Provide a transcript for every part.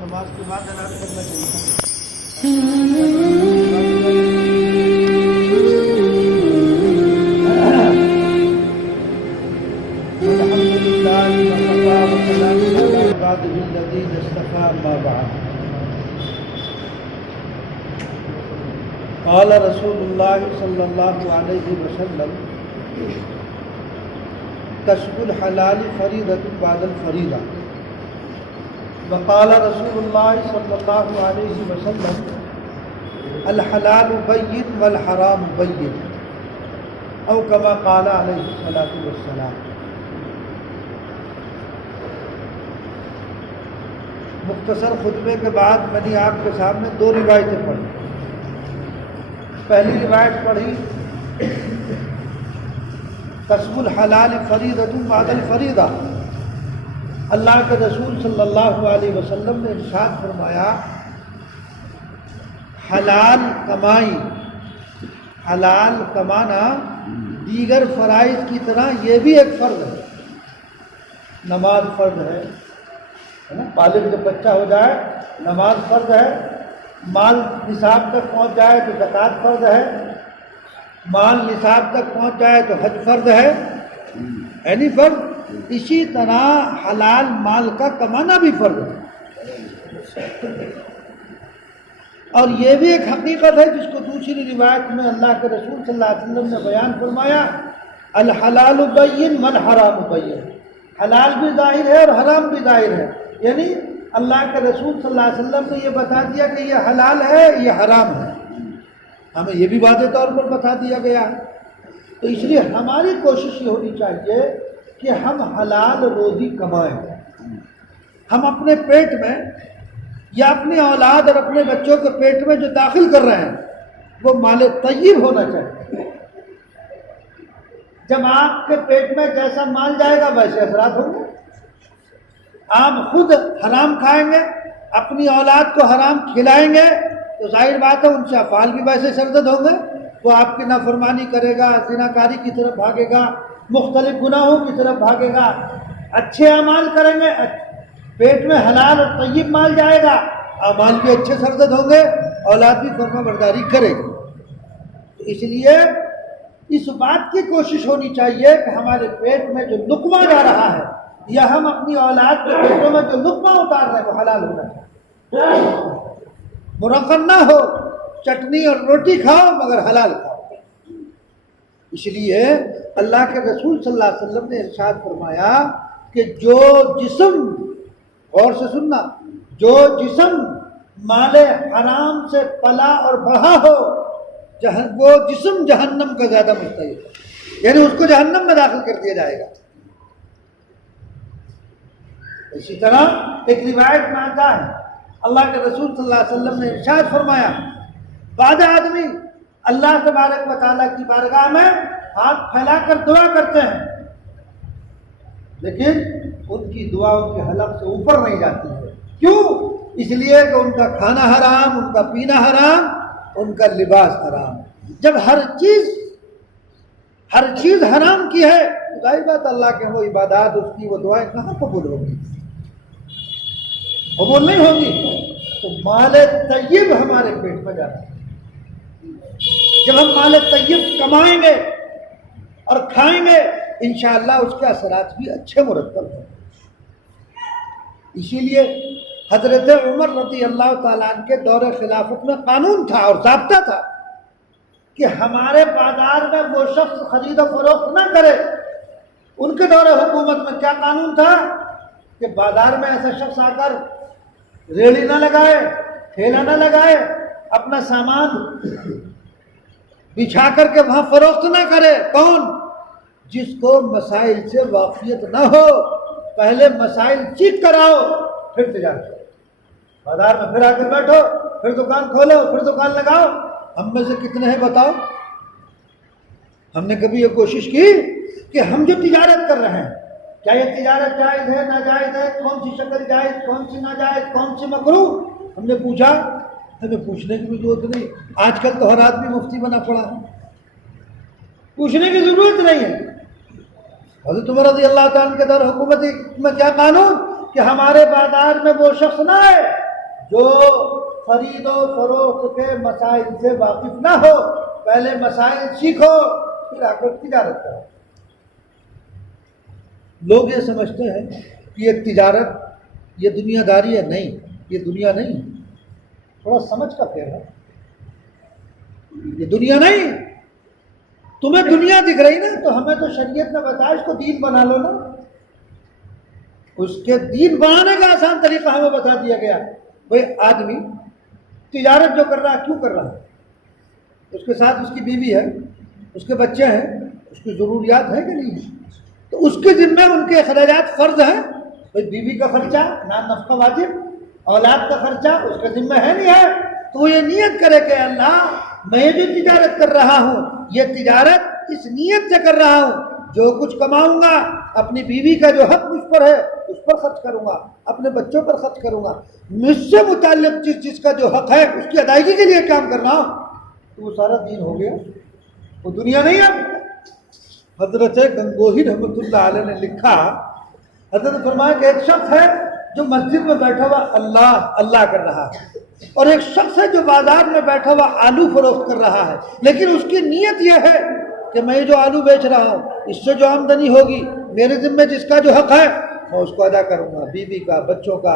نماز کے بعد اعلان کرنا چاہیے. الحمد للہ وكفى وسلام على عباده الذين اصطفى اما بعد. قال رسول الله صلى الله عليه وسلم كسب الحلال فريضة بعد الفريضة. وقال رسول الله صلى الله عليه وسلم الحلال بين والحرام بين او كما قال عليه الصلاة والسلام. مختصر خطبے کے بعد میں نے آپ کے سامنے دو روایتیں پڑھی. پہلی روایت پڑھی کسب الحلال فریضۃ بعد الفریضہ. اللہ کے رسول صلی اللہ علیہ وسلم نے ارشاد فرمایا حلال کمائی، حلال کمانا دیگر فرائض کی طرح یہ بھی ایک فرض ہے. نماز فرض ہے نا، بالغ جب بچہ ہو جائے نماز فرض ہے، مال نصاب تک پہنچ جائے تو زکوٰۃ فرض ہے، مال نصاب تک پہنچ جائے تو حج فرض ہے نہیں فرض. اسی طرح حلال مال کا کمانا بھی فرض ہے. اور یہ بھی ایک حقیقت ہے جس کو دوسری روایت میں اللہ کے رسول صلی اللہ علیہ وسلم نے بیان فرمایا الحلال بین والحرام بین. حلال بھی ظاہر ہے اور حرام بھی ظاہر ہے. یعنی اللہ کے رسول صلی اللہ علیہ وسلم نے یہ بتا دیا کہ یہ حلال ہے یہ حرام ہے، ہمیں یہ بھی واضح طور پر بتا دیا گیا ہے. تو اس لیے ہماری کوشش یہ ہونی چاہیے کہ ہم حلال روزی کمائیں. ہم اپنے پیٹ میں یا اپنی اولاد اور اپنے بچوں کے پیٹ میں جو داخل کر رہے ہیں وہ مال طیب ہونا چاہیے. جب آپ کے پیٹ میں جیسا مال جائے گا ویسے اثرات ہوں گے. آپ خود حرام کھائیں گے، اپنی اولاد کو حرام کھلائیں گے تو ظاہر بات ہے ان سے افعال بھی ویسے سرزد ہوں گے. وہ آپ کی نافرمانی کرے گا، زناکاری کی طرف بھاگے گا، مختلف گناہوں کی طرف بھاگے گا. اچھے اعمال کریں گے، پیٹ میں حلال اور طیب مال جائے گا، اعمال بھی اچھے سرزد ہوں گے، اولاد بھی فرما برداری کرے گی. تو اس لیے اس بات کی کوشش ہونی چاہیے کہ ہمارے پیٹ میں جو لقمہ جا رہا ہے یا ہم اپنی اولاد کے پیٹوں میں جو لقمہ اتار رہے ہیں وہ حلال ہونا چاہیے. مرغن نہ ہو، چٹنی اور روٹی کھاؤ مگر حلال کھاؤ. اس لیے اللہ کے رسول صلی اللہ علیہ وسلم نے ارشاد فرمایا کہ جو جسم، غور سے سننا، جو جسم مال حرام سے پلا اور بڑھا ہو وہ جسم جہنم کا زیادہ مستحق ہے، یعنی اس کو جہنم میں داخل کر دیا جائے گا. اسی طرح ایک روایت میں آتا ہے اللہ کے رسول صلی اللہ علیہ وسلم نے ارشاد فرمایا بعد آدمی اللہ تبارک و تعالیٰ کی بارگاہ میں ہاتھ پھیلا کر دعا کرتے ہیں لیکن ان کی دعا ان کے حلق سے اوپر نہیں جاتی ہے. کیوں؟ اس لیے کہ ان کا کھانا حرام، ان کا پینا حرام، ان کا لباس حرام. جب ہر چیز حرام کی ہے تو ظاہر بات اللہ کے وہ عبادات، اس کی وہ دعائیں کہاں قبول ہوگی؟ قبول نہیں ہوگی. تو مال طیب ہمارے پیٹ میں جاتا ہے. جب ہم مال طیب کمائیں گے اور کھائیں گے انشاءاللہ اس کے اثرات بھی اچھے مرتب ہوں. اسی لیے حضرت عمر رضی اللہ تعالیٰ عنہ کے دور خلافت میں قانون تھا اور ضابطہ تھا کہ ہمارے بازار میں وہ شخص خرید و فروخت نہ کرے. ان کے دور حکومت میں کیا قانون تھا کہ بازار میں ایسا شخص آ کر ریڑھی نہ لگائے، ٹھیلا نہ لگائے، اپنا سامان بچھا کر کے وہاں فروخت نہ کرے. کون؟ جس کو مسائل سے واقفیت نہ ہو. پہلے مسائل سیکھ کر آؤ پھر تجارت کرو. بازار میں پھر آ کر بیٹھو، پھر دکان کھولو، پھر دکان لگاؤ. ہم میں سے کتنے ہیں بتاؤ؟ ہم نے کبھی یہ کوشش کی کہ ہم جو تجارت کر رہے ہیں کیا یہ تجارت جائز ہے ناجائز ہے، کون سی شکل جائز، کون سی ناجائز، کون سی مکروہ؟ ہم نے پوچھا؟ ہمیں پوچھنے کی بھی ضرورت نہیں. آج کل تو ہر آدمی مفتی بنا پڑا ہے، پوچھنے کی ضرورت نہیں ہے. حضرت عمر رضی اللہ تعالیٰ عنہ کے دور حکومت میں کیا قانون کہ ہمارے بازار میں وہ شخص نہ آئے جو خرید و فروخت کے مسائل سے واقف نہ ہو، پہلے مسائل سیکھو پھر آ کر تجارت کرو۔ لوگ یہ سمجھتے ہیں کہ یہ تجارت، یہ دنیا داری ہے، نہیں، یہ دنیا نہیں ہے، تھوڑا سمجھ کا پھیر ہے، یہ دنیا نہیں۔ تمہیں دنیا دکھ رہی نا، تو ہمیں تو شریعت نے بتایا اس کو دین بنا لو نا۔ اس کے دین بنانے کا آسان طریقہ ہمیں بتا دیا گیا۔ بھئی آدمی تجارت جو کر رہا ہے، کیوں کر رہا ہے؟ اس کے ساتھ اس کی بیوی ہے، اس کے بچے ہیں، اس کی ضروریات ہیں کہ نہیں ہے؟ تو اس کے ذمہ ان کے اخراجات فرض ہیں۔ بھئی بیوی کا خرچہ، نان نفقہ واجب، اولاد کا خرچہ اس کا ذمہ ہے نہیں ہے؟ تو وہ یہ نیت کرے کہ اللہ میں جو تجارت کر رہا ہوں، یہ تجارت اس نیت سے کر رہا ہوں، جو کچھ کماؤں گا اپنی بیوی کا جو حق مجھ پر ہے اس پر خرچ کروں گا، اپنے بچوں پر خرچ کروں گا، مجھ سے متعلق جس چیز کا جو حق ہے اس کی ادائیگی کے لیے کام کر رہا ہوں، تو وہ سارا دین ہو گیا، وہ دنیا نہیں ہے۔ حضرت گنگوہی رحمۃ اللہ علیہ نے لکھا، حضرت فرمایا کہ ایک شخص ہے جو مسجد میں بیٹھا ہوا اللہ اللہ کر رہا ہے، اور ایک شخص ہے جو بازار میں بیٹھا ہوا آلو فروخت کر رہا ہے، لیکن اس کی نیت یہ ہے کہ میں جو آلو بیچ رہا ہوں اس سے جو آمدنی ہوگی میرے ذمہ جس کا جو حق ہے میں اس کو ادا کروں گا، بیوی کا، بچوں کا،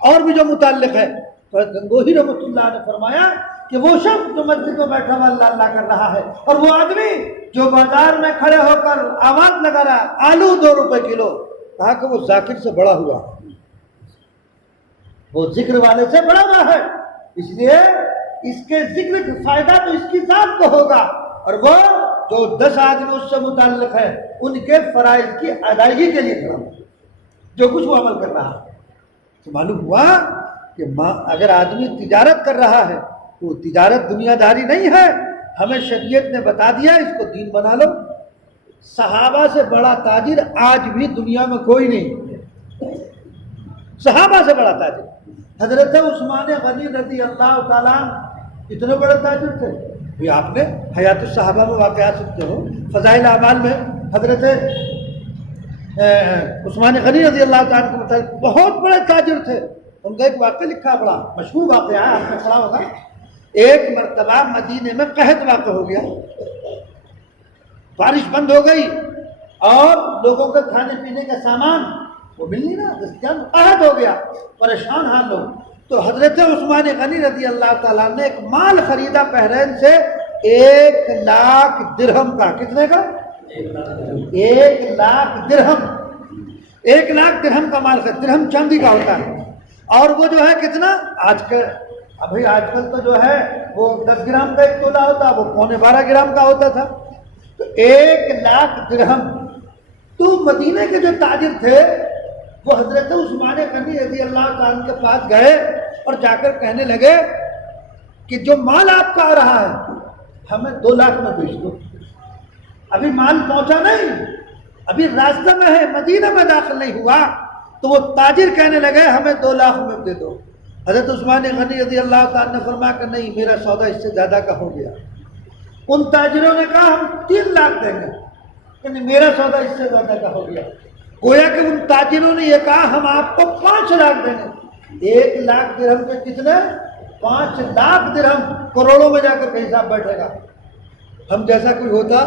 اور بھی جو متعلق ہے۔ تو گنگوہی رحمۃ اللہ نے فرمایا کہ وہ شخص جو مسجد میں بیٹھا ہوا اللہ اللہ کر رہا ہے، اور وہ آدمی جو بازار میں کھڑے ہو کر آواز لگا رہا ہے آلو 2 روپے کلو، کہا کہ وہ ذاکر سے بڑا ہوا، وہ ذکر والے سے بڑا ہوا ہے، اس لیے اس کے ذکر کا فائدہ تو اس کی ذات کو ہوگا، اور وہ جو 10 آدمی اس سے متعلق ہے ان کے فرائض کی ادائیگی کے لیے کھڑا ہو، جو کچھ وہ عمل کر رہا ہے۔ تو معلوم ہوا کہ اگر آدمی تجارت کر رہا ہے تو تجارت دنیا داری نہیں ہے، ہمیں شریعت نے بتا دیا اس کو دین بنا لو۔ صحابہ سے بڑا تاجر آج بھی دنیا میں کوئی نہیں، صحابہ سے بڑا تاجر حضرت عثمان غنی رضی اللہ تعالیٰ اتنے بڑے تاجر تھے۔ یہ آپ نے حیات الصحابہ میں واقعات سنتے ہو، فضائل اعمال میں حضرت عثمان غنی رضی اللہ تعالیٰ کے متعلق بہت بڑے تاجر تھے۔ ان کا ایک واقعہ لکھا، بڑا مشہور واقعہ ہے، آپ نے پڑھا ہوگا۔ ایک مرتبہ مدینے میں قحط واقع ہو گیا، بارش بند ہو گئی اور لوگوں کے کھانے پینے کا سامان وہ مل نہیں رہا، دستیاب، قحط ہو گیا، پریشان حال لوگ۔ تو حضرت عثمان غنی رضی اللہ تعالیٰ نے ایک مال خریدا بحرین سے 1,00,000 درہم کا۔ کتنے کا؟ 1,00,000 درہم۔ 1,00,000 درہم کا مال خرید، درہم چاندی کا ہوتا ہے، اور وہ جو ہے کتنا آج کل تو جو ہے وہ 10 گرام کا 1 تولہ ہوتا، وہ 12.25 گرام کا ہوتا تھا۔ تو 1,00,000 درہم۔ تو مدینے کے جو تاجر تھے وہ حضرت عثمان غنی رضی اللہ تعالیٰ کے پاس گئے اور جا کر کہنے لگے کہ جو مال آپ کا آ رہا ہے ہمیں 2 لاکھ میں بیچ دو۔ ابھی مال پہنچا نہیں، ابھی راستہ میں ہے، مدینہ میں داخل نہیں ہوا۔ تو وہ تاجر کہنے لگے ہمیں 2 لاکھ میں دے دو۔ حضرت عثمان غنی رضی اللہ تعالیٰ نے فرمایا کہ نہیں، میرا سودا اس سے زیادہ کا ہو گیا۔ ان تاجروں نے کہا ہم 3 لاکھ دیں گے، یعنی میرا سودا اس سے زیادہ کا ہو گیا۔ گویا کہ ان تاجروں نے یہ کہا ہم آپ کو 5 لاکھ دیں گے۔ 1,00,000 درہم کے کتنے؟ 5 لاکھ درہم، کروڑوں میں جا کر کے حساب بیٹھے گا۔ ہم جیسا کوئی ہوتا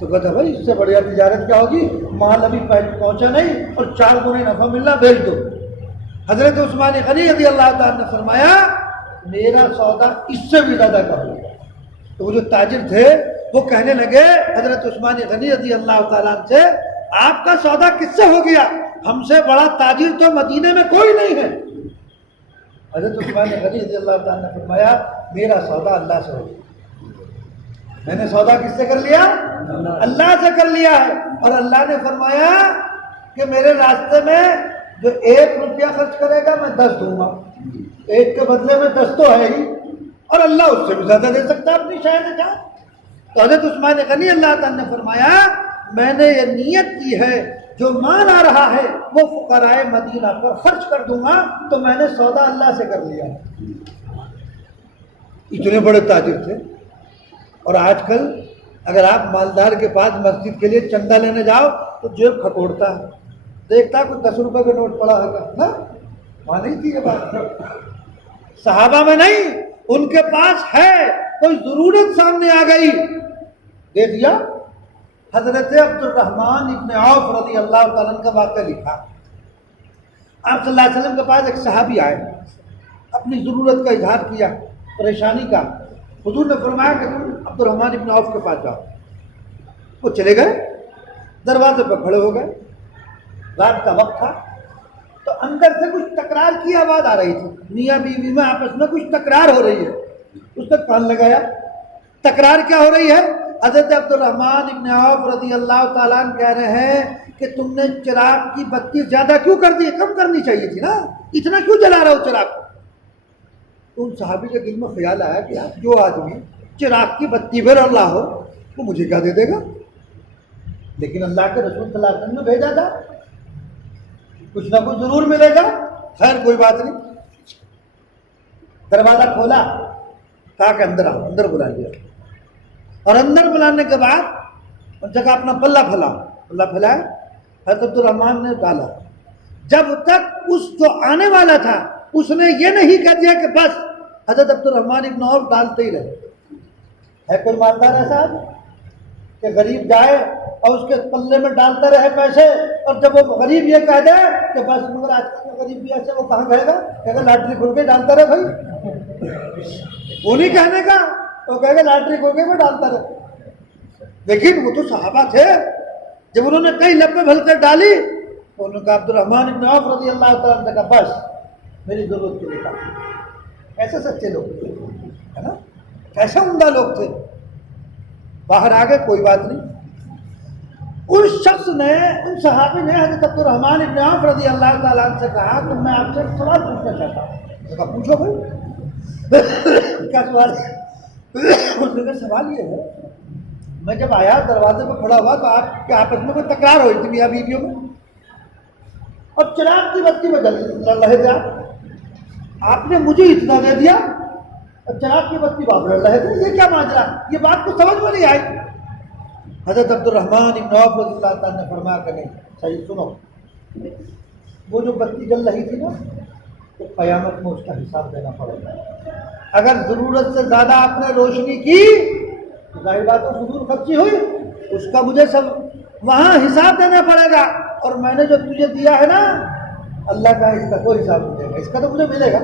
تو کہتا بھائی اس سے بڑھیا تجارت کیا ہوگی، مال ابھی پہنچا نہیں اور 4 گنے نفع ملنا، بیچ دو۔ حضرت عثمان غنی رضی اللہ تعالیٰ نے فرمایا میرا سودا اس سے بھی زیادہ کا ہوگا۔ تو وہ جو تاجر تھے وہ کہنے لگے حضرت عثمان غنی رضی اللہ تعالیٰ سے آپ کا سودا کس سے ہو گیا؟ ہم سے بڑا تاجر تو مدینے میں کوئی نہیں ہے۔ حضرت عثمان غنی رضی اللہ تعالیٰ نے فرمایا میرا سودا اللہ سے ہو گیا، میں نے سودا کس سے کر لیا؟ اللہ سے کر لیا ہے۔ اور اللہ نے فرمایا کہ میرے راستے میں جو 1 روپیہ خرچ کرے گا میں 10 دوں گا، 1 کے بدلے میں 10 تو ہے ہی، اور اللہ اس سے بھی زیادہ دے سکتا ہے اپنی شاید جان۔ تو حضرت عثمان غنی اللہ تعالیٰ نے فرمایا میں نے یہ نیت کی ہے جو مال آ رہا ہے وہ فقراء مدینہ پر خرچ کر دوں گا، تو میں نے سودا اللہ سے کر لیا۔ اتنے بڑے تاجر تھے۔ اور آج کل اگر آپ مالدار کے پاس مسجد کے لیے چندہ لینے جاؤ تو جیب کھٹوڑتا ہے، دیکھتا ہے کوئی 10 روپے کا نوٹ پڑا ہوگا نا، وہاں نہیں تھی یہ بات۔ صحابہ میں نہیں، ان کے پاس ہے، کوئی ضرورت سامنے آ گئی دے دیا۔ حضرت عبد الرحمن ابن عوف رضی اللہ تعالیٰ عنہ کا واقعہ لکھا۔ آپ صلی اللہ علیہ وسلم کے پاس ایک صحابی آئے، اپنی ضرورت کا اظہار کیا، پریشانی کا۔ حضور نے فرمایا کہ تم عبد الرحمن ابن عوف کے پاس جاؤ۔ وہ چلے گئے، دروازے پہ کھڑے ہو گئے، رات کا وقت تھا، تو اندر سے کچھ تکرار کی آواز آ رہی تھی، میاں بیوی میں آپس میں کچھ تکرار ہو رہی ہے۔ اس نے کان لگایا، تکرار کیا ہو رہی ہے؟ حضرت عبد الرحمن ابن عوف رضی اللہ تعالیٰ عنہ کہہ رہے ہیں کہ تم نے چراغ کی بتی زیادہ کیوں کر دی؟ کم کرنی چاہیے تھی نا، اتنا کیوں جلا رہا ہو چراغ کو؟ تو ان صحابی کے دل میں خیال آیا کہ جو آدمی چراغ کی بتی پہ اللہ ہو وہ مجھے کیا دے دے گا؟ لیکن اللہ کے رسول صلی اللہ علیہ وسلم نے بھیجا تھا، کچھ نہ کچھ ضرور ملے گا۔ خیر کوئی بات نہیں، دروازہ کھولا، کہا کہ اندر آؤ، اندر بلا لیا، اور اندر بلانے کے بعد اس جگہ اپنا پلہ پھیلایا، حضرت عبد الرحمن نے ڈالا۔ جب تک اس جو آنے والا تھا اس نے یہ نہیں کہہ دیا کہ بس، حضرت عبد الرحمن ابن عوف ڈالتے ہی رہے۔ ہے کوئی مالدار ایسا کہ غریب جائے اور اس کے پلے میں ڈالتا رہے پیسے، اور جب وہ غریب یہ کہہ دے کہ بس، مگر آج کل کا غریب بھی ایسے، وہ کہاں گئے گا؟ کہے گا لاٹری کھل کے ڈالتا رہے بھائی، وہ نہیں کہنے کا، وہ کہے گا لاٹری کھل کے میں ڈالتا رہے۔ لیکن وہ تو صحابہ تھے، جب انہوں نے کئی لبے بھل کر ڈالی تو انہوں نے کہا، عبد الرحمن ابن عوف رضی اللہ تعالیٰ نے کہا بس میری ضرورت کے لیے کافی۔ ایسے سچے لوگ تھے، ہے نا، کیسے عمدہ لوگ تھے۔ باہر آ گئے، کوئی بات نہیں۔ اس شخص نے، ان صحابی نے حضرت عبد الرحمن ابن عوف رضی اللہ تعالیٰ عنہ سے کہا کہ میں آپ سے ایک سوال پوچھنا چاہتا ہوں۔ کہا پوچھو بھائی، کیا سوال ہے؟ اس نے کہا سوال یہ ہے، میں جب آیا دروازے پہ کھڑا ہوا تو آپ کے آپس میں کوئی تکرار ہوئی تھی میاں بیویوں میں، اور چراغ کی بتی میں لڑ رہے تھے آپ نے مجھے اتنا دے دیا اور چراغ کی بتی باپ لڑ رہے تھے، یہ کیا ماجرا؟ یہ بات کو سمجھ میں نہیں آئی۔ حضرت عبد الرحمن ابن عوف رضی اللہ تعالیٰ نے فرمایا کہ نہیں، صحیح سنو، وہ جو بتی جل رہی تھی نا، تو قیامت میں اس کا حساب دینا پڑے گا۔ اگر ضرورت سے زیادہ آپ نے روشنی کی تو ظاہر بات ہے فضول خرچی ہوئی، اس کا مجھے سب وہاں حساب دینا پڑے گا، اور میں نے جو تجھے دیا ہے نا، اللہ کا اس کا کوئی حساب نہیں دے گا، اس کا تو مجھے ملے گا۔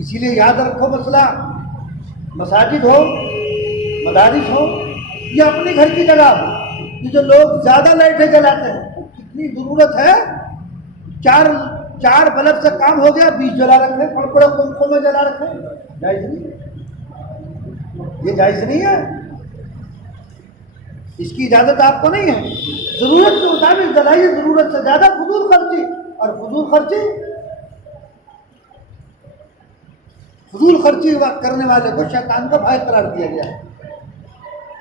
اسی لیے یاد رکھو مسئلہ، مساجد ہو، مدارس ہو یا اپنے گھر کی جگہ ہو، یہ جو لوگ زیادہ لائٹیں جلاتے ہیں، کتنی ضرورت ہے، چار بلب سے کام ہو گیا، 20 جلا رکھے، پڑپڑے پنکھوں میں جلا رکھے، جائز نہیں ہے، یہ جائز نہیں ہے، اس کی اجازت آپ کو نہیں ہے۔ ضرورت کے مطابق جلائیے، ضرورت سے زیادہ فضول خرچی، اور فضول خرچی کرنے والے کو شیطان کا بھائی قرار دیا گیا ہے۔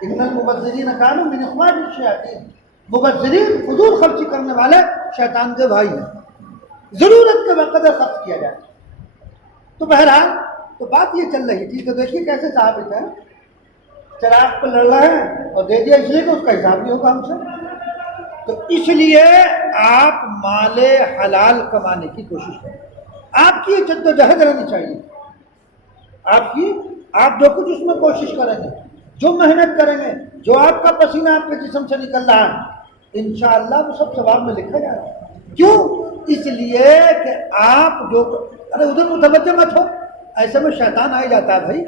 ان المبذرین کانوا من اخوان الشیاطین، مبذرین فضول خرچی کرنے والے شیطان کے بھائی ہیں، ضرورت کے بقدر خرچ کیا جائے۔ تو بہرحال تو بات یہ چل رہی تھی کہ دیکھیے کیسے ثابت ہے، چراغ پہ لڑ رہے ہیں اور دے دیا، اس لیے کہ اس کا حساب نہیں ہوگا ہم سے۔ تو اس لیے آپ مال حلال کمانے کی کوشش کریں، آپ کی جد و جہد رہنی چاہیے، آپ جو کچھ اس میں کوشش کریں گے، جو محنت کریں گے، جو آپ کا پسینہ آپ کے جسم سے نکل رہا ہے، انشاءاللہ وہ سب ثواب میں لکھا جائے گا۔ کیوں؟ اس لیے کہ آپ جو ادھر متوجہ مت ہو، ایسے میں شیطان آ ہی جاتا ہے بھائی،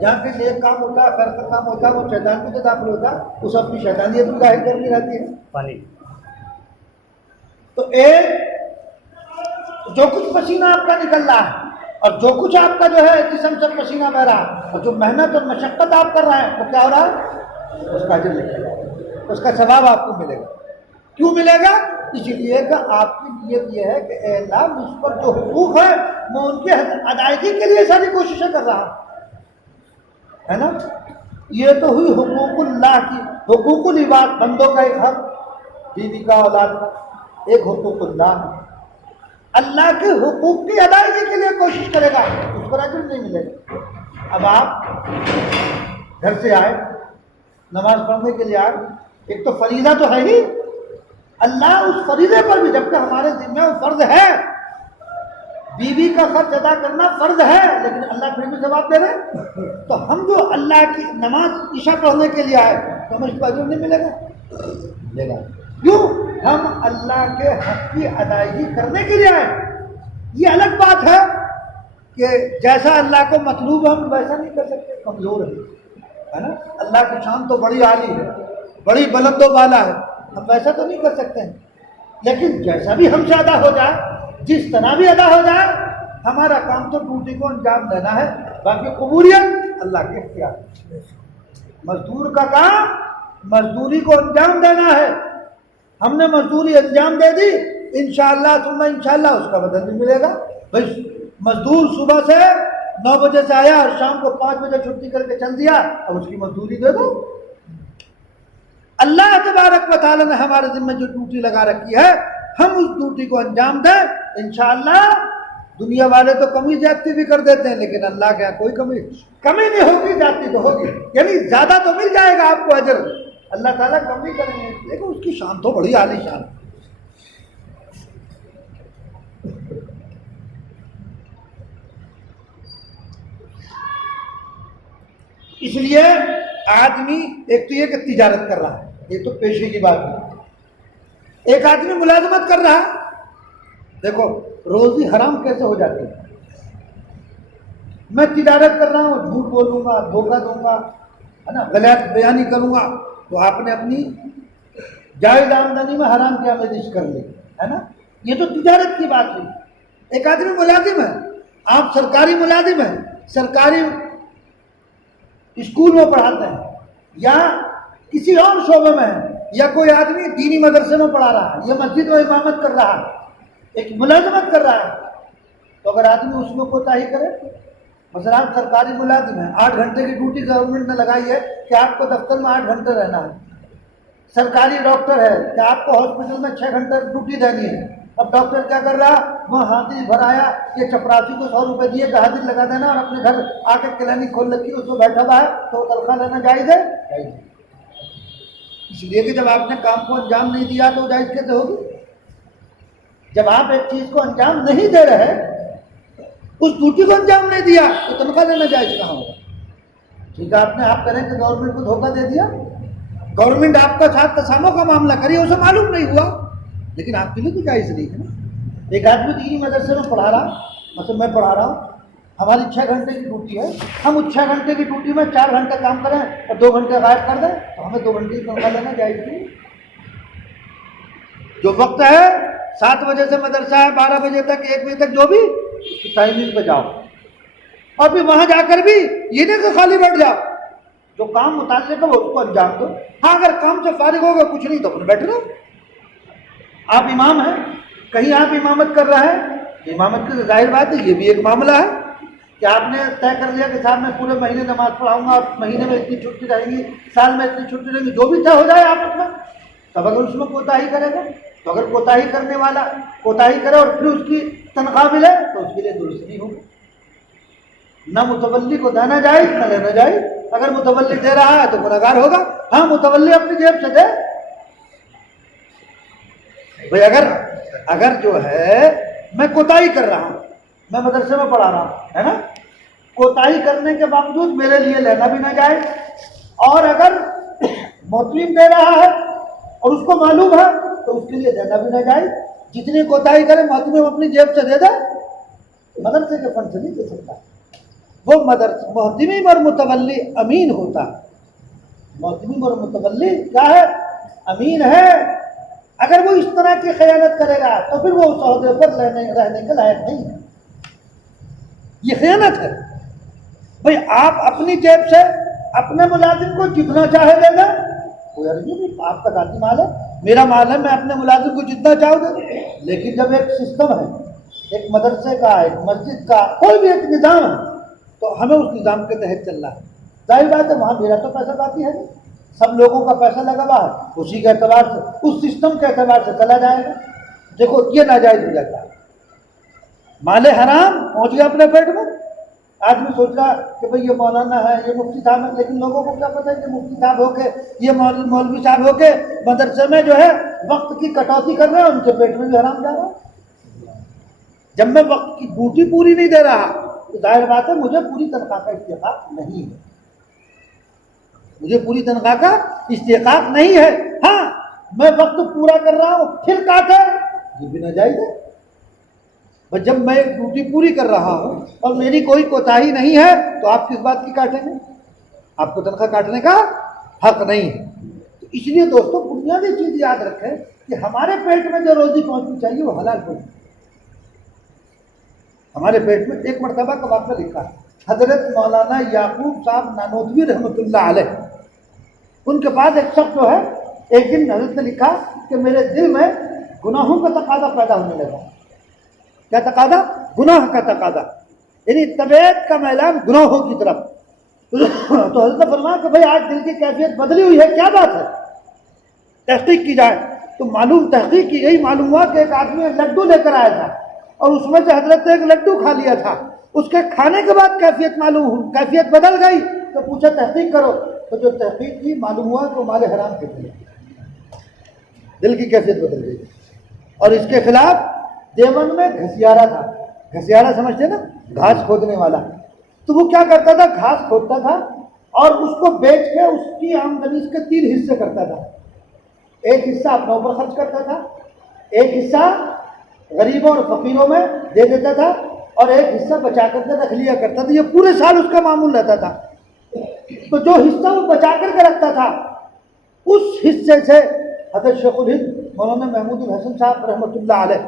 جہاں پہ نیک کام ہوتا ہے، خیر کا کام ہوتا ہے، وہ شیطان بھی تو داخل ہوتا ہے، اس اپنی شیطانیت بھی ظاہر کرنی رہتی ہے۔ پانی تو جو کچھ پسینہ آپ کا نکل رہا ہے، اور جو کچھ آپ کا جو ہے جسم سے پسینہ بہ رہا ہے، اور جو محنت اور مشقت آپ کر رہے ہیں، تو کیا ہو رہا ہے؟ اس کا اجر لکھا جائے گا، اس کا ثواب آپ کو ملے گا۔ کیوں ملے گا؟ اس لیے کہ آپ کی نیت یہ ہے کہ اے اللہ، مجھ پر جو حقوق ہے میں ان کی ادائیگی کے لیے ساری کوششیں کر رہا ہوں، ہے نا۔ یہ تو ہوئی حقوق اللہ کی، حقوق العباد، بندوں کا ایک حق، بیوی کا، اولاد کا، ایک حقوق اللہ، اللہ کے حقوق کی ادائیگی کے لیے کوشش کرے گا، اس پر اجر نہیں ملے گا۔ اب آپ گھر سے آئے، نماز پڑھنے کے لیے آئے، ایک تو فریضہ تو ہے ہی، اللہ اس فریضے پر بھی، جبکہ ہمارے ذمہ وہ فرض ہے، بیوی کا خرچ ادا کرنا فرض ہے، لیکن اللہ پھر بھی ثواب دے رہے۔ تو ہم جو اللہ کی نماز عشاء پڑھنے کے لیے آئے تو ہمیں اس کا اجر نہیں ملے گا؟ ملے گا۔ کیوں؟ ہم اللہ کے حق کی ادائیگی کرنے کے لیے آئے۔ یہ الگ بات ہے کہ جیسا اللہ کو مطلوب ہم ویسا نہیں کر سکتے، کمزور ہے نا۔ اللہ کی شان تو بڑی عالی ہے، بڑی بلند و بالا ہے، ہم ویسا تو نہیں کر سکتے ہیں، لیکن جیسا بھی ہم سے ادا ہو جائے، جس طرح بھی ادا ہو جائے، ہمارا کام تو ڈیوٹی کو انجام دینا ہے، باقی قبولیت اللہ کے اختیار ہے۔ مزدور کا کام مزدوری کو انجام دینا ہے، ہم نے مزدوری انجام دے دی، انشاءاللہ ثم انشاءاللہ اس کا بدل بھی ملے گا۔ بھائی مزدور صبح سے 9 بجے سے آیا اور شام کو 5 بجے چھٹی کر کے چل دیا، اب اس کی مزدوری دے دو۔ اللہ تبارک و تعالی نے ہمارے ذمہ جو ڈیوٹی لگا رکھی ہے، ہم اس ڈیوٹی کو انجام دیں، انشاءاللہ۔ دنیا والے تو کمی زیادتی بھی کر دیتے ہیں، لیکن اللہ کے یہاں کوئی کمی نہیں ہوگی، زیادتی تو ہوگی، یعنی زیادہ تو مل جائے گا آپ کو اجر، اللہ تعالیٰ کم نہیں کریں گے، لیکن اس کی شان تو بڑی عالی شان ہے۔ اس لیے آدمی ایک تو یہ کہ تجارت کر رہا ہے، یہ تو پیشے کی بات ہے، ایک آدمی ملازمت کر رہا ہے، دیکھو روزی حرام کیسے ہو جاتی ہے۔ میں تجارت کر رہا ہوں، جھوٹ بولوں گا، دھوکہ دوں گا، ہے نا، غلط بیانی کروں گا، تو آپ نے اپنی جائز آمدنی میں حرام کی آمیزش کر لی، ہے نا، یہ تو تجارت کی بات ہوئی۔ ایک آدمی ملازم ہے، آپ سرکاری ملازم ہیں، سرکاری اسکول میں پڑھاتے ہیں یا کسی اور شعبے میں ہے، یا کوئی آدمی دینی مدرسے میں پڑھا رہا ہے، یا مسجد میں امامت کر رہا ہے، ایک ملازمت کر رہا ہے، تو اگر آدمی اس میں کوتاہی کرے، مثلا آپ سرکاری ملازم ہیں، 8 گھنٹے کی ڈیوٹی گورنمنٹ نے لگائی ہے کہ آپ کو دفتر میں 8 گھنٹے رہنا ہے، سرکاری ڈاکٹر ہے کہ آپ کو ہاسپٹل میں 6 گھنٹے ڈیوٹی دینی ہے، اب ڈاکٹر کیا کر رہا، وہ حاضری بھر آیا کہ چپراسی کو 100 روپے دیے کہ حاضری لگا دینا اور اپنے گھر آ کے کلینک کھول رکھی، اس میں بیٹھا ہوا ہے، تو تنخواہ لینا جائز ہے؟ جائز ہے۔ اس لیے کہ جب آپ نے کام کو انجام نہیں دیا تو جائز کیسے ہوگی؟ جب آپ ایک چیز کو انجام نہیں دے رہے، اس ڈیوٹی کو انجام نہیں دیا، تو تنخواہ لینا جائز کہاں ہوگا؟ ٹھیک ہے، آپ کریں کہ گورنمنٹ کو دھوکہ دے دیا، گورنمنٹ آپ کا ساتھ تساموں کا معاملہ کری، اسے معلوم نہیں ہوا، لیکن آپ کے لیے تو جائز نہیں ہے نا۔ ایک آدمی دینی مدرسے میں پڑھا رہا، مثلا میں پڑھا رہا ہوں، ہماری 6 گھنٹے کی ڈیوٹی ہے، ہم اس 6 گھنٹے کی ڈیوٹی میں 4 گھنٹے کام کریں اور 2 گھنٹے غائب کر دیں، تو ہمیں 2 گھنٹے کی تنخواہ لینا جائز نہیں۔ جو وقت ہے 7 بجے سے مدرسہ ہے 12 بجے تک 1 بجے تک، جو بھی ٹائمنگ پہ جاؤ، اور پھر وہاں جا کر بھی یہ نہیں کہ خالی بیٹھ جاؤ، جو کام متعلق ہے وہ اس کو انجام دو۔ ہاں اگر کام سے فارغ ہوگا کچھ نہیں تو اپنے بیٹھ رہو۔ آپ امام ہیں، کہیں آپ امامت کر رہے ہیں، امامت کی ظاہر بات ہے یہ بھی ایک معاملہ ہے کہ آپ نے طے کر لیا کہ صاحب میں پورے مہینے نماز پڑھاؤں گا، مہینے میں اتنی چھٹی رہے گی، سال میں اتنی چھٹی رہے گی، جو بھی طے ہو جائے آپس میں، تب اگر اس میں کوتاہی کرے گا، تو اگر کوتاہی کرنے والا کوتاہی کرے اور پھر اس کی تنخواہ ملے تو اس کے لیے درست نہیں ہوگا۔ نہ متولی کو دینا جائز نہ لینا جائز، اگر متولی دے رہا ہے تو گنہگار ہوگا۔ ہاں متولی اپنی جیب سے دے بھائی، اگر جو ہے میں کوتاہی کر رہا ہوں، میں مدرسے میں پڑھا رہا ہوں، ہے نا، کوتاہی کرنے کے باوجود میرے لیے لینا بھی نہ جائز، اور اگر محترم دے رہا ہے اور اس کو معلوم ہے تو اس کے لیے دینا بھی نہ جائز۔ جتنی کوتاہی کرے محترم اپنی جیب سے دے دے، مدرسے کے فنڈ سے نہیں دے سکتا۔ وہ محتمم اور متولی امین ہوتا ہے، محتمم اور متولی کیا ہے؟ امین ہے۔ اگر وہ اس طرح کی خیانت کرے گا تو پھر وہ اس عہدے پر رہنے کے لائق نہیں ہے، یہ خیانت ہے۔ بھئی آپ اپنی جیب سے اپنے ملازم کو جتنا چاہے دے دیں، کوئی عرض نہیں، آپ کا ذاتی مال ہے، میرا مال ہے، میں اپنے ملازم کو جتنا چاہوں دے، لیکن جب ایک سسٹم ہے، ایک مدرسے کا، ایک مسجد کا، کوئی بھی ایک نظام ہے، تو ہمیں اس نظام کے تحت چلنا ہے۔ ظاہر بات ہے وہاں میرا تو پیسہ باقی ہے نہیں، سب لوگوں کا پیسہ لگا ہوا ہے، اسی کے اعتبار سے اس سسٹم کے اعتبار سے چلا جائے گا۔ دیکھو یہ ناجائز ہو جاتا ہے، مال حرام پہنچ گیا اپنے پیٹ میں، آدمی سوچ رہا کہ بھئی یہ مولانا ہے، یہ مفتی صاحب ہے، لیکن لوگوں کو کیا پتہ ہے کہ مفتی صاحب ہو کے، یہ مولوی صاحب ہو کے مدرسے میں جو ہے وقت کی کٹوتی کر رہے ہیں، ان کے پیٹ میں بھی حرام جا رہا ہے۔ جب میں وقت کی ڈیوٹی پوری نہیں دے رہا تو ظاہر بات ہے مجھے پوری تنخواہ کا استحقاق نہیں ہے، مجھے پوری تنخواہ کا استحقاق نہیں ہے۔ ہاں میں وقت پورا کر رہا ہوں پھر کاٹے، یہ بھی ناجائز ہے۔ بس جب میں ایک ڈیوٹی پوری کر رہا ہوں اور میری کوئی کوتاہی نہیں ہے تو آپ کس بات کی کاٹیں گے؟ آپ کو تنخواہ کاٹنے کا حق نہیں ہے۔ تو اس لیے دوستوں بنیادی چیز یاد رکھیں کہ ہمارے پیٹ میں جو روزی پہنچنی چاہیے وہ حلال پہنچے۔ ہمارے پیٹ میں ایک مرتبہ کا واقعہ لکھا ہے، حضرت مولانا یعقوب صاحب نانوتوی رحمۃ اللہ علیہ، ان کے پاس ایک شخص جو ہے، ایک دن حضرت نے لکھا کہ میرے دل میں گناہوں کا تقاضا پیدا ہونے لگا۔ کیا تقاضا؟ گناہ کا تقاضا، یعنی طبیعت کا میلان گناہوں کی طرف۔ تو حضرت نے فرمایا کہ بھائی آج دل کی کیفیت بدلی ہوئی ہے، کیا بات ہے؟ تحقیق کی جائے تو تحقیق کی گئی، معلوم ہوا کہ ایک آدمی لڈو لے کر آیا تھا اور اس میں سے حضرت نے ایک لڈو کھا لیا تھا، اس کے کھانے کے بعد کیفیت بدل گئی۔ تو پوچھا تحقیق کرو، تو جو تحقیق کی معلوم ہوا کہ وہ مال حرام کے لیے دل کی کیفیت بدل گئی۔ اور اس کے خلاف دیوبند میں گھسیارا تھا، گھسیارا سمجھتے نا، گھاس کھودنے والا، تو وہ کیا کرتا تھا، گھاس کھودتا تھا اور اس کو بیچ کے اس کی آمدنی کے 3 حصے کرتا تھا۔ ایک حصہ اپنے اوپر خرچ کرتا تھا، ایک حصہ غریبوں اور فقیروں میں دے دیتا تھا اور ایک حصہ بچا کر کے رکھ لیا کرتا تھا۔ یہ پورے سال اس کا معمول رہتا تھا۔ تو جو حصہ وہ بچا کر کے رکھتا تھا اس حصے سے حضرت شیخ الہند مولانا محمود الحسن صاحب رحمۃ اللہ علیہ،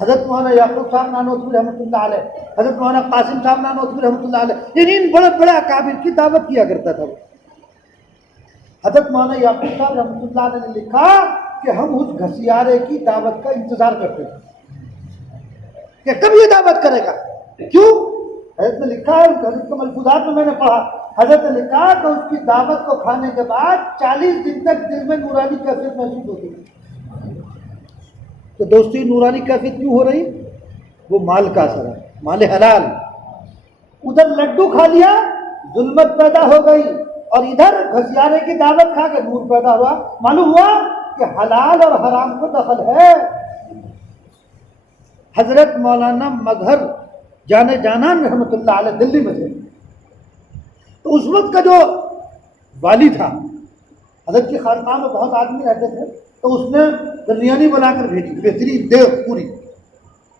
حضرت مولانا یعقوب صاحب نانوتوی رحمۃ اللہ علیہ، حضرت مولانا قاسم صاحب نانوتوی رحمۃ اللہ علیہ، ان بڑے بڑے اکابر کی دعوت کیا کرتا تھا وہ۔ حضرت مولانا یعقوب صاحب رحمۃ اللہ علیہ نے لکھا کہ ہم اس گھسیارے کی دعوت کا انتظار کرتے تھے کہ کب یہ دعوت کرے گا۔ کیوں؟ حضرت نے لکھا ہے، حضرت کے ملفوظات میں نے پڑھا، حضرت نے لکھا کہ اس کی دعوت کو کھانے کے بعد 40 دن تک دل میں نورانی کیفیت محسوس ہوتی ہے۔ تو دوستی نورانی کیفیت کیوں ہو رہی؟ وہ مال کا اثر ہے، مال حلال۔ ادھر لڈو کھا لیا، ظلمت پیدا ہو گئی، اور ادھر گھسیارے کی دعوت کھا کے نور پیدا ہوا۔ معلوم ہوا کہ حلال اور حرام کو دخل ہے۔ حضرت مولانا مظہر جانے جانان رحمۃ اللہ علیہ دلی میں تھے، تو اس وقت کا جو والی تھا، حضرت کی خانقاہ میں بہت آدمی رہتے تھے، تو اس نے بریانی بنا کر بھیجی، بہترین دیگ پوری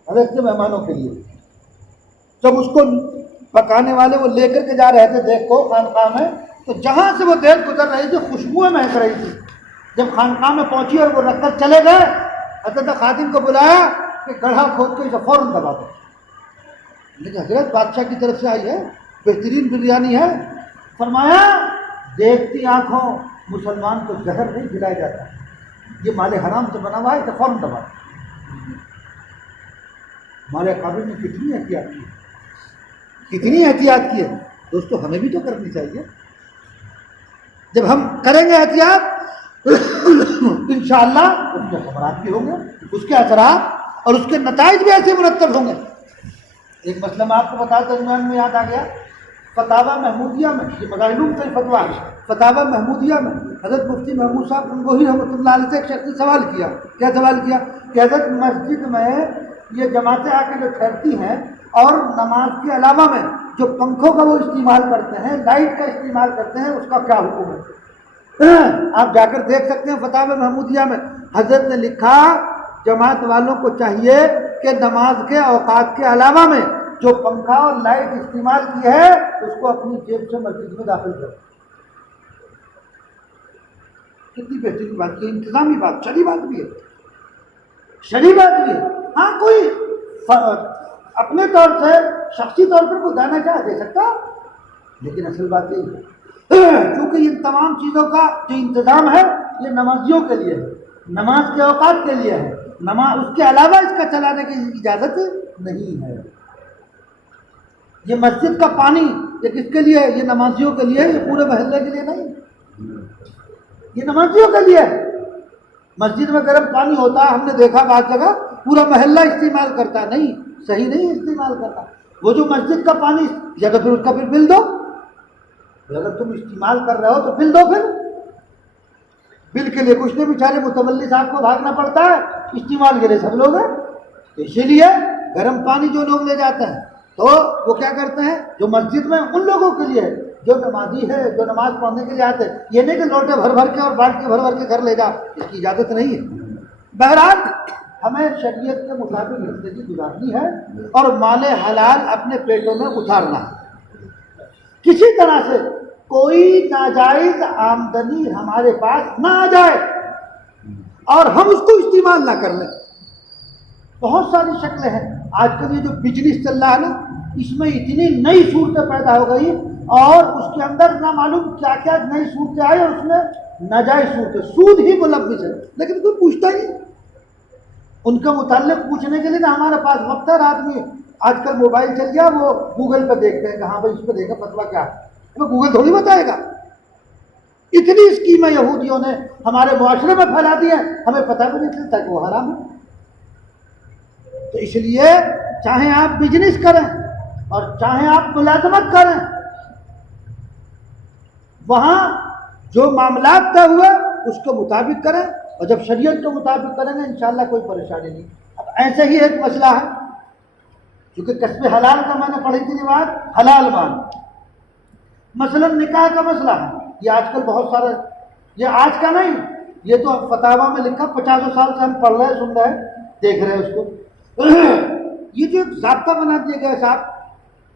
حضرت کے مہمانوں کے لیے۔ جب اس کو پکانے والے وہ لے کر کے جا رہے تھے دیگ کو خانقاہ میں، تو جہاں سے وہ دیگ گزر رہی تھی خوشبوئیں مہک رہی تھی۔ جب خانقاہ میں پہنچی اور وہ رکھ کر چلے گئے، حضرت خادم کو بلایا کہ گڑھا کھود کے اسے فوراً دبا دو۔ لیکن حضرت بادشاہ کی طرف سے آئی ہے، بہترین بریانی ہے۔ فرمایا دیکھتی آنکھوں مسلمان کو زہر نہیں کھلایا جاتا، یہ مال حرام سے بنا ہوا ہے، اسے فوراً دبا دو۔ ہمارے قابل نے کتنی احتیاط کی ہے، کتنی احتیاط کی ہے دوستو، ہمیں بھی تو کرنی چاہیے۔ جب ہم کریں گے احتیاط انشاءاللہ اس کے خبرات بھی ہوں گے، اس کے اثرات اور اس کے نتائج بھی ایسے مرتب ہوں گے۔ ایک مسئلہ میں آپ کو بتا درمیان میں یاد آ گیا، فتاوی محمودیہ میں، یہ مظاہر کا فتویٰ ہے، فتاوی محمودیہ میں حضرت مفتی محمود صاحب گنگوہی رحمۃ اللہ علیہ سے ایک شخص نے سوال کیا۔ کیا سوال کیا؟ کہ حضرت مسجد میں یہ جماعتیں آ کے جو ٹھہرتی ہیں اور نماز کے علاوہ میں جو پنکھوں کا وہ استعمال کرتے ہیں، لائٹ کا استعمال کرتے ہیں، اس کا کیا حکم ہے؟ آپ جا کر دیکھ سکتے ہیں فتاوی محمودیہ میں حضرت نے لکھا جماعت والوں کو چاہیے کہ نماز کے اوقات کے علاوہ میں جو پنکھا اور لائٹ استعمال کی ہے اس کو اپنی جیب سے مسجد میں داخل کرو۔ کتنی بہترین بات کی، انتظامی بات، شرعی بات بھی ہے، شرعی بات بھی ہے۔ ہاں کوئی اپنے طور سے شخصی طور پر کوئی دانا چاہ دے سکتا، لیکن اصل بات یہ ہے کیونکہ ان تمام چیزوں کا جو انتظام ہے یہ نمازیوں کے لیے ہے، نماز کے اوقات کے لیے ہے، نماز اس کے علاوہ اس کا چلانے کی اجازت نہیں ہے۔ یہ مسجد کا پانی یہ کس کے لیے ہے؟ یہ نمازیوں کے لیے ہے، یہ پورے محلے کے لیے نہیں، یہ نمازیوں کے لیے ہے۔ مسجد میں گرم پانی ہوتا ہے، ہم نے دیکھا بعض جگہ پورا محلہ استعمال کرتا ہے، نہیں، صحیح نہیں استعمال کرتا۔ وہ جو مسجد کا پانی یا تو پھر اس کا پھر بل دو، اگر تم استعمال کر رہے ہو تو بل دو، پھر بل کے لیے کچھ نہیں، بیچارے متولی صاحب کو بھاگنا پڑتا ہے، استعمال کے لیے سب لوگ ہیں۔ تو اسی لیے گرم پانی جو لوگ لے جاتے ہیں تو وہ کیا کرتے ہیں، جو مسجد میں ان لوگوں کے لیے جو نمازی ہے، جو نماز پڑھنے کے لیے آتے ہیں، یہ نہیں کہ لوٹے بھر بھر کے اور بالٹی بھر بھر کے گھر لے جا، اس کی اجازت نہیں ہے۔ بہرحال ہمیں شریعت کے مطابق زندگی گزارنی ہے اور مال حلال اپنے پیٹوں میں اتارنا ہے۔ کسی طرح سے کوئی ناجائز آمدنی ہمارے پاس نہ آ جائے اور ہم اس کو استعمال نہ کر لیں۔ بہت ساری شکلیں ہیں، آج کل یہ جو بزنس چل رہا ہے نا، اس میں اتنی نئی صورتیں پیدا ہو گئی اور اس کے اندر نہ معلوم کیا کیا نئی صورتیں آئی، اور اس میں ناجائز صورتیں، سود ہی ملوث ہے، لیکن کوئی پوچھتا ہی نہیں۔ ان کے متعلق پوچھنے کے لیے نا ہمارے پاس وقت ہے، رات میں آج کل موبائل چل گیا، وہ گوگل پہ دیکھتے ہیں کہ ہاں بھائی اس پہ دیکھا فتویٰ کیا ہے، ہمیں گوگل تھوڑی بتائے گا۔ اتنی اسکیمیں یہودیوں نے ہمارے معاشرے میں پھیلا دی ہیں، ہمیں پتہ بھی نہیں چلتا کہ وہ حرام ہے۔ تو اس لیے چاہے آپ بزنس کریں اور چاہے آپ ملازمت کریں، وہاں جو معاملات طے ہوئے اس کے مطابق کریں، اور جب شریعت کے مطابق کریں گے انشاءاللہ کوئی پریشانی نہیں۔ اب ایسے ہی ایک مسئلہ ہے، کیونکہ کسب حلال کا میں نے پڑھی تھی بات، حلال مال، مثلا نکاح کا مسئلہ ہے، یہ آج کل بہت سارے، یہ آج کا نہیں، یہ تو فتاوا میں لکھا 50 سال سے ہم پڑھ رہے ہیں، سن رہے ہیں، دیکھ رہے ہیں اس کو۔ یہ جو ایک ضابطہ بنا دیا گیا صاحب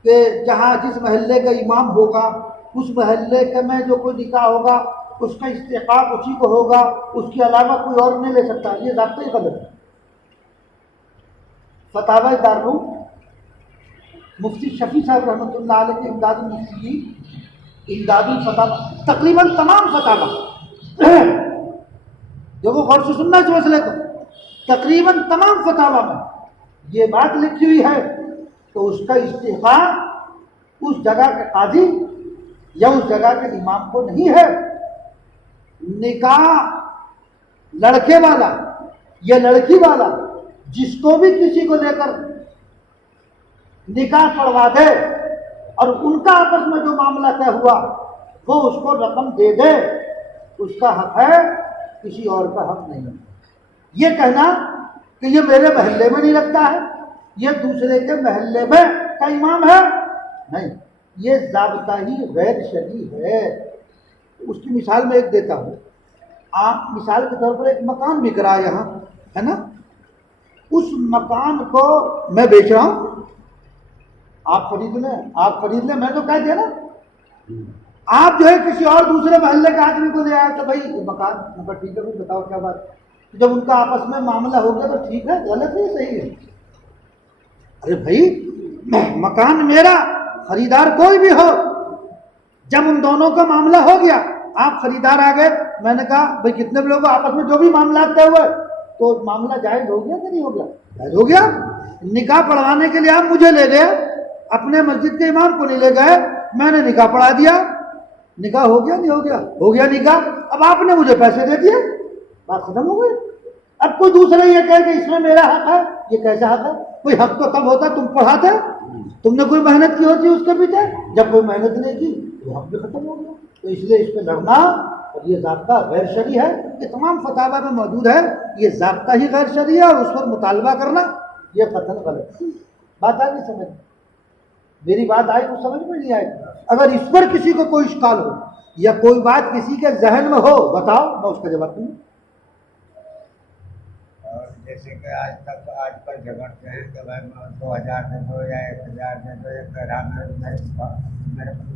کہ جہاں جس محلے کا امام ہوگا اس محلے کے میں جو کوئی نکاح ہوگا اس کا استحقاق اسی کو ہوگا، اس کے علاوہ کوئی اور نہیں لے سکتا، یہ ضابطہ ہی غلط ہے۔ فتاوی دارالعلوم مفتی شفیع صاحب رحمۃ اللہ علیہ کے امداد المفتی امداد الفتاوا، تقریباً تمام فتاوا دیکھو غور سے سننا اس مسئلے کو، تقریباً تمام فتاوا میں یہ بات لکھی ہوئی ہے تو اس کا استحقاق اس جگہ کے قاضی یا اس جگہ کے امام کو نہیں ہے۔ نکاح لڑکے والا یا لڑکی والا جس کو بھی کسی کو لے کر نکاح پڑھوا دے اور ان کا آپس میں جو معاملہ طے ہوا وہ اس کو رقم دے دے، اس کا حق ہے، کسی اور کا حق نہیں ہے۔ یہ کہنا کہ یہ میرے محلے میں نہیں لگتا ہے، یہ دوسرے کے محلے میں کا امام ہے، نہیں، یہ ضابطہ ہی غیر شرعی ہے۔ اس کی مثال میں ایک دیتا ہوں، آپ مثال کے طور پر ایک مکان بک رہا ہے یہاں، ہے نا، اس مکان کو میں بیچ رہا ہوں، آپ خرید لیں، میں تو کہہ دیا نا، آپ جو ہے کسی اور دوسرے محلے کے آدمی کو لے آئے تو بھائی مکان پر ٹھیک ہے، بھائی بتاؤ کیا بات، جب ان کا آپس میں معاملہ ہو گیا تو ٹھیک ہے، غلط ہے صحیح ہے؟ ارے بھائی مکان میرا، خریدار کوئی بھی ہو، جب ان دونوں کا معاملہ ہو گیا، آپ خریدار آ گئے، میں نے کہا بھائی کتنے لوگ آپس میں جو بھی معاملات طے ہوئے تو معاملہ جائز ہو گیا کہ نہیں ہو گیا؟ جائز ہو گیا۔ نکاح پڑھوانے کے لیے آپ مجھے لے گئے، اپنے مسجد کے امام کو نہیں لے گئے، میں نے نکاح پڑھا دیا، نکاح ہو گیا نہیں ہو گیا؟ ہو گیا نکاح، اب آپ نے مجھے پیسے دے دیے، بات ختم ہو گئی۔ اب کوئی دوسرا یہ کہے کہ اس میں میرا حق ہے، یہ کیسا حق ہے؟ کوئی حق تو تب ہوتا تم پڑھاتے، تم نے کوئی محنت کی ہوتی اس کے پیچھے، جب کوئی محنت نہیں کی تو حق بھی ختم ہو گیا۔ تو اس لیے اس پہ لڑنا اور یہ ضابطہ غیر شرعی ہے، یہ تمام فتاوا میں موجود ہے، یہ ضابطہ ہی غیر شرعی ہے، اور اس پر مطالبہ کرنا یہ قطعاً غلط ہے۔ بات آئی نہیں سمجھ؟ میری بات آئی تو سمجھ میں نہیں آئی؟ اگر اس پر کسی کو کوئی اشکال ہو یا کوئی بات کسی کے ذہن میں ہو بتاؤ، میں اس کا جواب دوں۔ جیسے کہ آج کل جھگڑتے ہیں کہ بھائی 2000 دے دو یا 1000 دے دو، ایک گرام میرے پاس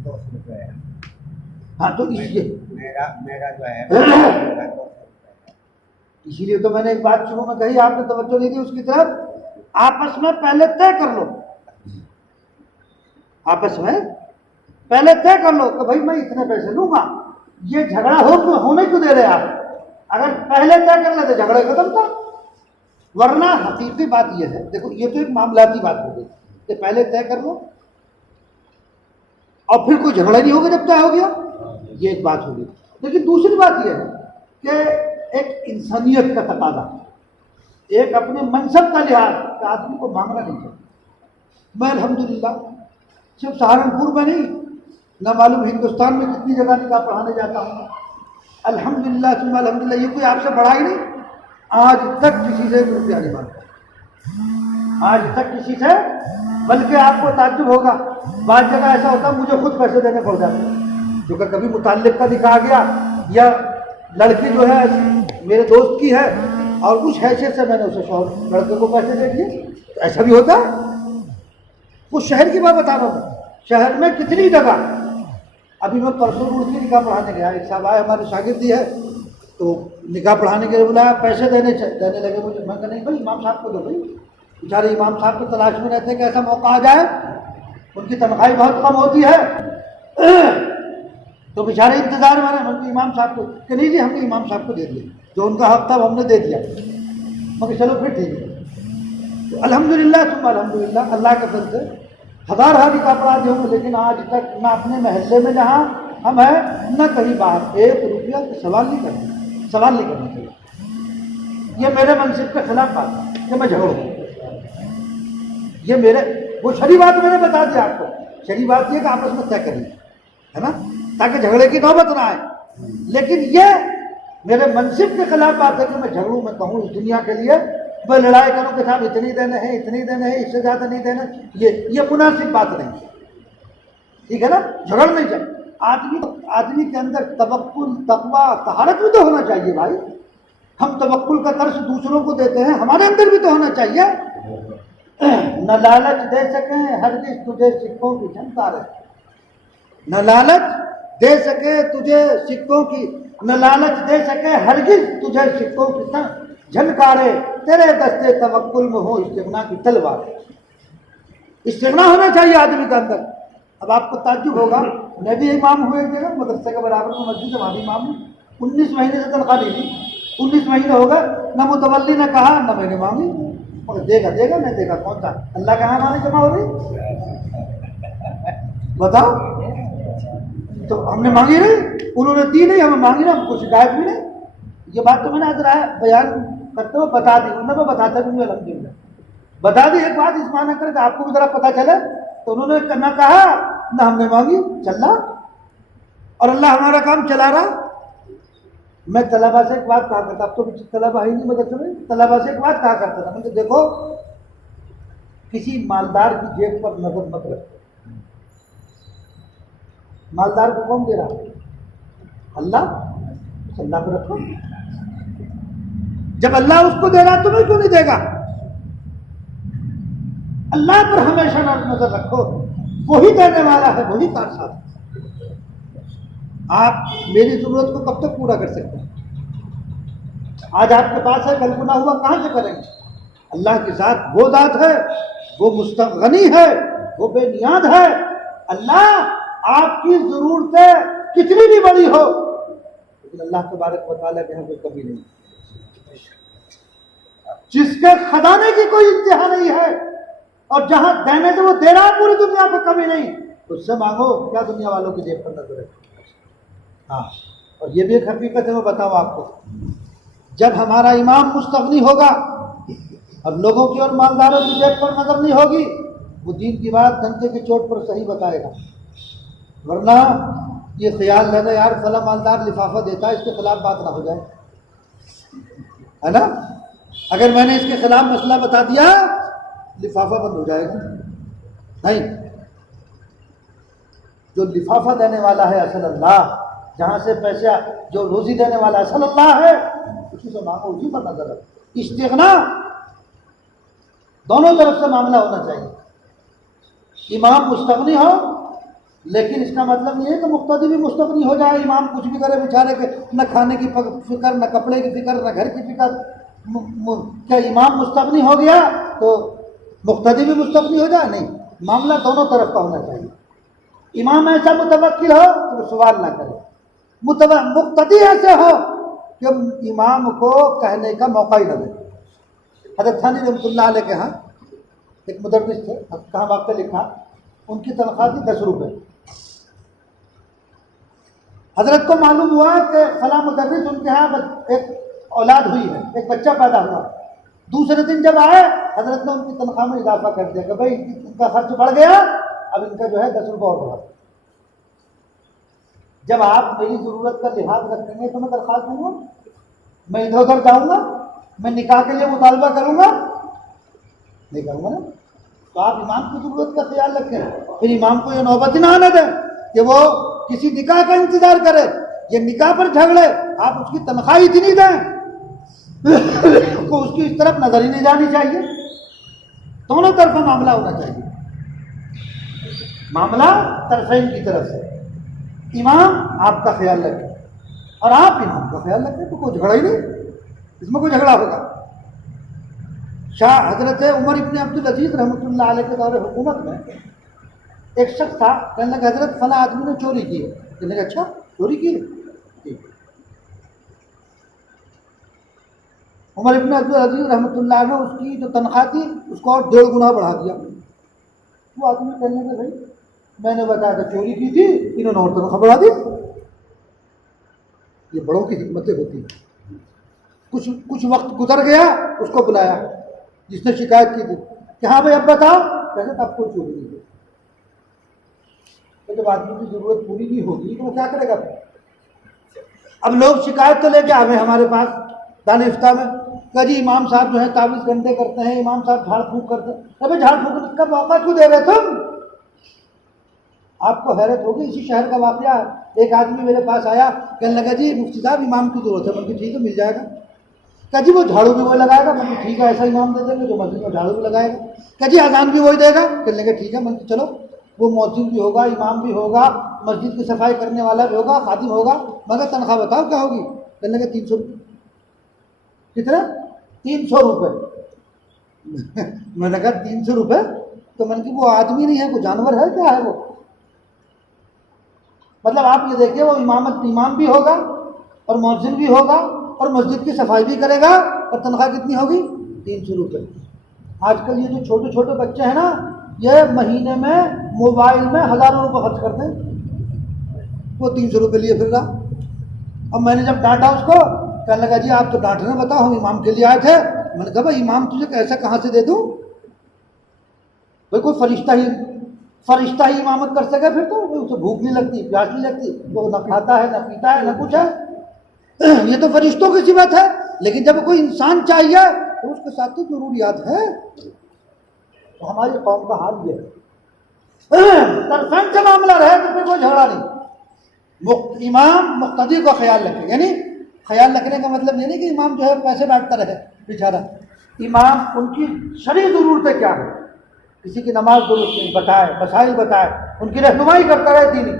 200 روپئے ہے، ہاں تو اس لیے میرا جو ہے 200 روپئے، اسی لیے تو میں نے ایک بات شروع میں کہی، آپ نے توجہ نہیں دی اس کی طرف، آپس میں پہلے طے کر لو، آپس میں پہلے طے کر لو کہ بھائی میں اتنے پیسے لوں گا، یہ جھگڑا ہونے کیوں دے رہے آپ؟ اگر پہلے طے کر لیتے جھگڑا ختم تھا، ورنہ حقیقی بات یہ ہے، دیکھو یہ تو ایک معاملاتی بات ہو گئی کہ پہلے طے کر لو اور پھر کوئی جھگڑا نہیں ہوگا جب طے ہو گیا، یہ ایک بات ہوگی۔ لیکن دوسری بات یہ ہے کہ ایک انسانیت کا تقاضا، ایک اپنے منصب کا لحاظ کہ آدمی کو مانگنا نہیں چاہیے۔ میں الحمدللہ صرف سہارنپور میں نہیں، نہ معلوم ہندوستان میں کتنی جگہ نکاح پڑھانے جاتا ہوں، الحمدللہ ثم الحمدللہ، یہ کوئی آپ سے بڑا ہی نہیں، آج تک کسی سے 1 روپیہ نہیں مانگتا، آج تک کسی سے، بلکہ آپ کو تعجب ہوگا بعض جگہ ایسا ہوتا ہے مجھے خود پیسے دینے پڑ جاتے ہیں، جو کہ کبھی متعلق کا دکھا گیا یا لڑکی جو ہے میرے دوست کی ہے اور اس حیثیت سے میں نے اسے شوہر لڑکے کو پیسے دے دیے، تو ایسا بھی ہوتا ہے۔ اس شہر کی بات بتا رہا ہوں، شہر میں کتنی جگہ، ابھی میں پرسوں روڈ کی نکاح پڑھانے گیا، ایک صاحب آئے ہمارے شاگردی ہے، تو نکاح پڑھانے کے لیے بلایا، پیسے دینے لگے مجھے، میں کہا نہیں بھائی امام صاحب کو دو بھائی، بیچارے امام صاحب کی تلاش میں رہتے ہیں کہ ایسا موقع آ جائے، ان کی تنخواہ بہت کم ہوتی ہے تو بیچارے انتظار میں رہے، کہ امام صاحب کو کہ نہیں جی ہم نے امام صاحب کو دے دیا، جو ان کا حق تھا وہ ہم نے دے دیا، مگر چلو پھر ٹھیک ہے۔ تو الحمدللہ ثم الحمدللہ اللہ کے فضل سے ہزار نکاح پڑھا دیے ہوں، لیکن آج تک نہ اپنے محلے میں جہاں ہم ہیں نہ کہیں باہر ایک روپیہ کا سوال نہیں کرنا چاہیے۔ یہ میرے منصب کے خلاف بات ہے کہ میں جھگڑوں، یہ میرے وہ شرعی بات میں نے بتا دیا آپ کو، شرعی بات یہ کہ آپس میں طے کریں، ہے نا، تاکہ جھگڑے کی نوبت نہ آئے، لیکن یہ میرے منصب کے خلاف بات ہے کہ میں جھگڑوں، میں کہوں اس دنیا کے لیے میں لڑائی کروں کہ صاحب اتنی دینے ہیں اس سے زیادہ نہیں دینا، یہ مناسب بات نہیں ہے، ٹھیک ہے نا، جھگڑ نہیں چاہیے۔ آدمی کے اندر توکل، تقویٰ، طہارت بھی تو ہونا چاہیے بھائی، ہم توکل کا درس دوسروں کو دیتے ہیں، ہمارے اندر بھی تو ہونا چاہیے۔ نہ لالچ دے سکیں ہرگز تجھے سکوں کی جھنکارے، نہ لالچ دے سکے تجھے سکوں کی، نہ لالچ دے سکے ہرگز تجھے سکوں کی جھنکارے، تیرے دستے توکل میں ہو استغنا کی تلوار، استغنا ہونا چاہیے آدمی کے اندر۔ اب آپ کو تعجب ہوگا، میں بھی امام ہوئے تھے مدرسے کے برابر میں مسجد ہے، وہاں بھی امام ہوں، 19 مہینے سے تنخواہ نہیں دی، 19 مہینے ہو گئے، نہ متولی نے کہا نہ میں نے مانگی، مگر دے گا نہیں دے گا کون سا، اللہ کہاں ہماری جمع ہو رہی، بتاؤ، تو ہم نے مانگی نہیں، انہوں نے دی نہیں، ہمیں مانگی نہیں، ہم کو شکایت بھی نہیں۔ یہ بات تو میں نے حضرت بیان کرتے ہوئے بتا دی، انہوں نے میں بتاتا بھی ہوں الحمدللہ بتا دی، ایک بات اس معنی کر کے آپ کو بھی ذرا پتہ چلے، تو انہوں نے نہ کہا نہ ہم نے مانگی، چل رہا اور اللہ ہمارا کام چلا رہا۔ میں طلبا سے ایک بات کہا کرتا، اب تو طلبا ہی نہیں مدرسے میں، طلبا سے ایک بات کہا کرتا تھا، مجھے دیکھو کسی مالدار کی جیب پر نظر مت رکھو، مالدار کو کون دے رہا، اللہ کو رکھو، جب اللہ اس کو دے رہا تمہیں کیوں نہیں دے گا، اللہ پر ہمیشہ نظر رکھو، وہی دینے والا ہے، وہی کارساز ہے۔ آپ میری ضرورت کو کب تک پورا کر سکتے ہیں؟ آج آپ کے پاس ہے، کل کو نہ ہوا کہاں سے کریں گے؟ اللہ کی ذات وہ ذات ہے، وہ مستغنی ہے، وہ بے نیاز ہے۔ اللہ آپ کی ضرورتیں کتنی بھی بڑی ہو لیکن اللہ تبارک و تعالیٰ کے یہاں کوئی کمی نہیں، جس کے خزانے کی کوئی انتہا نہیں ہے اور جہاں دینے سے وہ دے رہا ہے پوری دنیا پہ کمی نہیں، اس سے مانگو، کیا دنیا والوں کی جیب پر نظر ہے۔ ہاں، اور یہ بھی ایک حقیقت ہے، میں بتاؤں آپ کو، جب ہمارا امام مستغنی ہوگا اور لوگوں کی اور مالداروں کی جیب پر نظر نہیں ہوگی، وہ دین کی بات ڈنکے کی چوٹ پر صحیح بتائے گا، ورنہ یہ خیال لینا یار فلاں مالدار لفافہ دیتا ہے، اس کے خلاف بات نہ ہو جائے، ہے نا، اگر میں نے اس کے خلاف مسئلہ بتا دیا لفافہ بند ہو جائے گا، نہیں، جو لفافہ دینے والا ہے اصل اللہ، جہاں سے پیسہ جو روزی دینے والا اصل اللہ ہے، اسی سے مانگو، اسی پر نظر رکھو۔ استغنا دونوں طرف سے معاملہ ہونا چاہیے، امام مستغنی ہو لیکن اس کا مطلب یہ ہے کہ مقتدی بھی مستغنی ہو جائے، امام کچھ بھی کرے بیچارے کے، نہ کھانے کی فکر، نہ کپڑے کی فکر، نہ گھر کی فکر، کیا امام مستغنی ہو گیا تو مقتدی بھی مستغنی ہو جائے؟ نہیں، معاملہ دونوں طرف کا ہونا چاہیے۔ امام ایسا متوکل ہو کہ وہ سوال نہ کرے، مقتدی ایسے ہو کہ امام کو کہنے کا موقع ہی نہ دے۔ حضرت ثانی رحمۃ اللہ علیہ کے ہاں ایک مدرس تھے، کہاں واقعہ لکھا، ان کی تنخواہ تھی 10 روپے۔ حضرت کو معلوم ہوا کہ فلاں مدرس ان کے ہاں ایک اولاد ہوئی ہے، ایک بچہ پیدا ہوا، دوسرے دن جب آئے حضرت نے ان کی تنخواہ میں اضافہ کر دیا کہ بھائی ان کا خرچ بڑھ گیا، اب ان کا جو ہے 10 روپے اور بڑھا۔ جب آپ میری ضرورت کا لحاظ رکھیں گے تو میں درخواست دوں گا، میں ادھر ادھر جاؤں گا، میں نکاح کے لیے مطالبہ کروں گا، نہیں کہوں گا نا. تو آپ امام کی ضرورت کا خیال رکھیں. پھر امام کو یہ نوبت نہ آنے دیں کہ وہ کسی نکاح کا انتظار کرے. یہ نکاح پر جھگڑے, آپ اس کی تنخواہ اتنی دیں کو اس کی اس طرف نظر ہی نہیں جانی چاہیے. دونوں طرف معاملہ ہونا چاہیے, معاملہ طرفین کی طرف سے. امام آپ کا خیال رکھے اور آپ امام کا خیال رکھیں تو کوئی جھگڑا ہی نہیں, اس میں کوئی جھگڑا ہوگا. شاہ حضرت عمر ابن عبدالعزیز رحمۃ اللہ علیہ کے دور حکومت میں ایک شخص تھا, کہنے لگا حضرت فلاں آدمی نے چوری کی ہے. کہنے لگا اچھا چوری کی ہے. عمر ابن عبدالعزیز رحمۃ اللہ نے اس کی جو تنخواہ تھی اس کو اور 1.5 گنا بڑھا دیا. وہ آدمی کہنے لگا بھائی میں نے بتایا تھا چوری کی تھی, انہوں نے اور تنخواہ بڑھا دی. یہ بڑوں کی حکمتیں ہوتی ہیں. کچھ وقت گزر گیا, اس کو بلایا جس نے شکایت کی تھی کہ ہاں بھائی اب بتاؤ. کہتے اب کوئی چوری نہیں ہوئی. تو جب آدمی کی ضرورت پوری نہیں ہوگی تو وہ کیا کرے گا؟ اب لوگ شکایت تو لے کے آئے ہمارے پاس دانستہ میں کہ جی امام صاحب جو ہے تعویذ گنڈے کرتے ہیں, امام صاحب جھاڑ پھونک کرتے ہیں. ابھی جھاڑ پھونک کا موقع کیوں دے رہے تم؟ آپ کو حیرت ہوگی, اسی شہر کا واقعہ ہے. ایک آدمی میرے پاس آیا, کہنے لگا جی مفتی صاحب امام کی ضرورت ہے. میں کہ ٹھیک ہے مل جائے گا. کہ جی وہ جھاڑو بھی وہ لگائے گا. میں کہ ٹھیک ہے ایسا امام دے دیں گے جو مسجد میں جھاڑو بھی لگائے گا. کہ جی اذان بھی وہی دے گا. کہنے لگا ٹھیک ہے. میں کہ چلو وہ مؤذن بھی ہوگا, امام بھی ہوگا, مسجد کی صفائی کرنے والا بھی ہوگا, خادم ہوگا, مگر تنخواہ بتاؤ کیا ہوگی؟ کہنے لگا 300 روپئے. کتنا؟ 300 روپئے. میں نے کہا 300 روپئے؟ تو میں نے کہا وہ آدمی نہیں ہے, وہ جانور ہے, کیا ہے وہ؟ مطلب آپ یہ دیکھیے وہ امام بھی ہوگا اور مؤذن بھی ہوگا اور مسجد کی صفائی بھی کرے گا اور تنخواہ کتنی ہوگی؟ 300 روپئے. آج کل یہ جو چھوٹے چھوٹے بچے ہیں نا, یہ مہینے میں موبائل میں ہزاروں روپے خرچ کرتے ہیں. وہ 300 روپئے لیے پھر رہا. اب میں نے جب ڈانٹا اس کو, کہنے لگا جی آپ تو ڈانٹ رہے, بتاؤ ہم امام کے لیے آئے تھے. میں نے کہا بھائی امام تجھے ایسا کہاں سے دے دوں؟ بھائی کوئی فرشتہ ہی امامت کر سکے پھر تو اسے بھوک نہیں لگتی, پیاس نہیں لگتی, وہ نہ کھاتا ہے نہ پیتا ہے نہ کچھ ہے. یہ تو فرشتوں کی صفت ہے. لیکن جب کوئی انسان چاہیے تو اس کے ساتھ تو ضروریات ہے. تو ہماری قوم کا حال یہ ہے, طرفین سے معاملہ رہے تو پھر کوئی جھگڑا نہیں. امام مقتدی کو خیال رکھے, یعنی خیال رکھنے کا مطلب یہ نہیں کہ امام جو ہے پیسے بانٹتا رہے بیچارہ. امام ان کی شرعی ضرورتیں کیا ہے, کسی کی نماز درست نہیں, بتائے, مسائل بتائے, ان کی رہنمائی کرتا رہے دینی.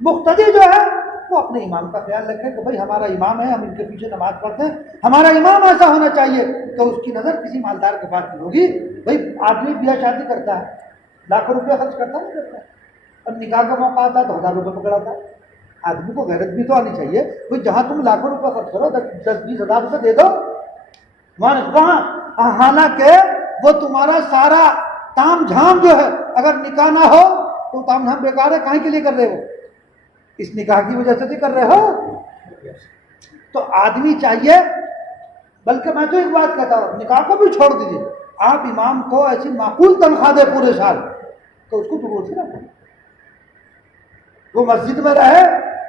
مقتدی جو ہے وہ اپنے امام کا خیال رکھے کہ بھائی ہمارا امام ہے, ہم ان کے پیچھے نماز پڑھتے ہیں. ہمارا امام ایسا ہونا چاہیے کہ اس کی نظر کسی مالدار کے پاس نہیں ہوگی. بھائی آدمی بیاہ شادی کرتا ہے, لاکھوں روپیہ خرچ کرتا نہیں کرتا, اور نکاح کا موقع آتا ہے تو 1000 روپئے پکڑاتا ہے. آدمی کو غیرت بھی تو آنی چاہیے. بھائی جہاں تم لاکھوں روپئے خرچ کرو 10-20 ہزار روپئے دے دو وہاں, حالانکہ وہ تمہارا سارا تام جھام جو ہے اگر نکاح نہ ہو تو تام جھام بیکار ہے. کہیں کے لیے کر رہے ہو؟ اس نکاح کی وجہ سے بھی کر رہے ہو. تو آدمی چاہیے, بلکہ میں تو ایک بات کہتا ہوں, نکاح کو بھی چھوڑ دیجیے, آپ امام کو ایسی معقول تنخواہ دے پورے سال تو اس کو ضرورت ہی نہ, وہ مسجد میں رہے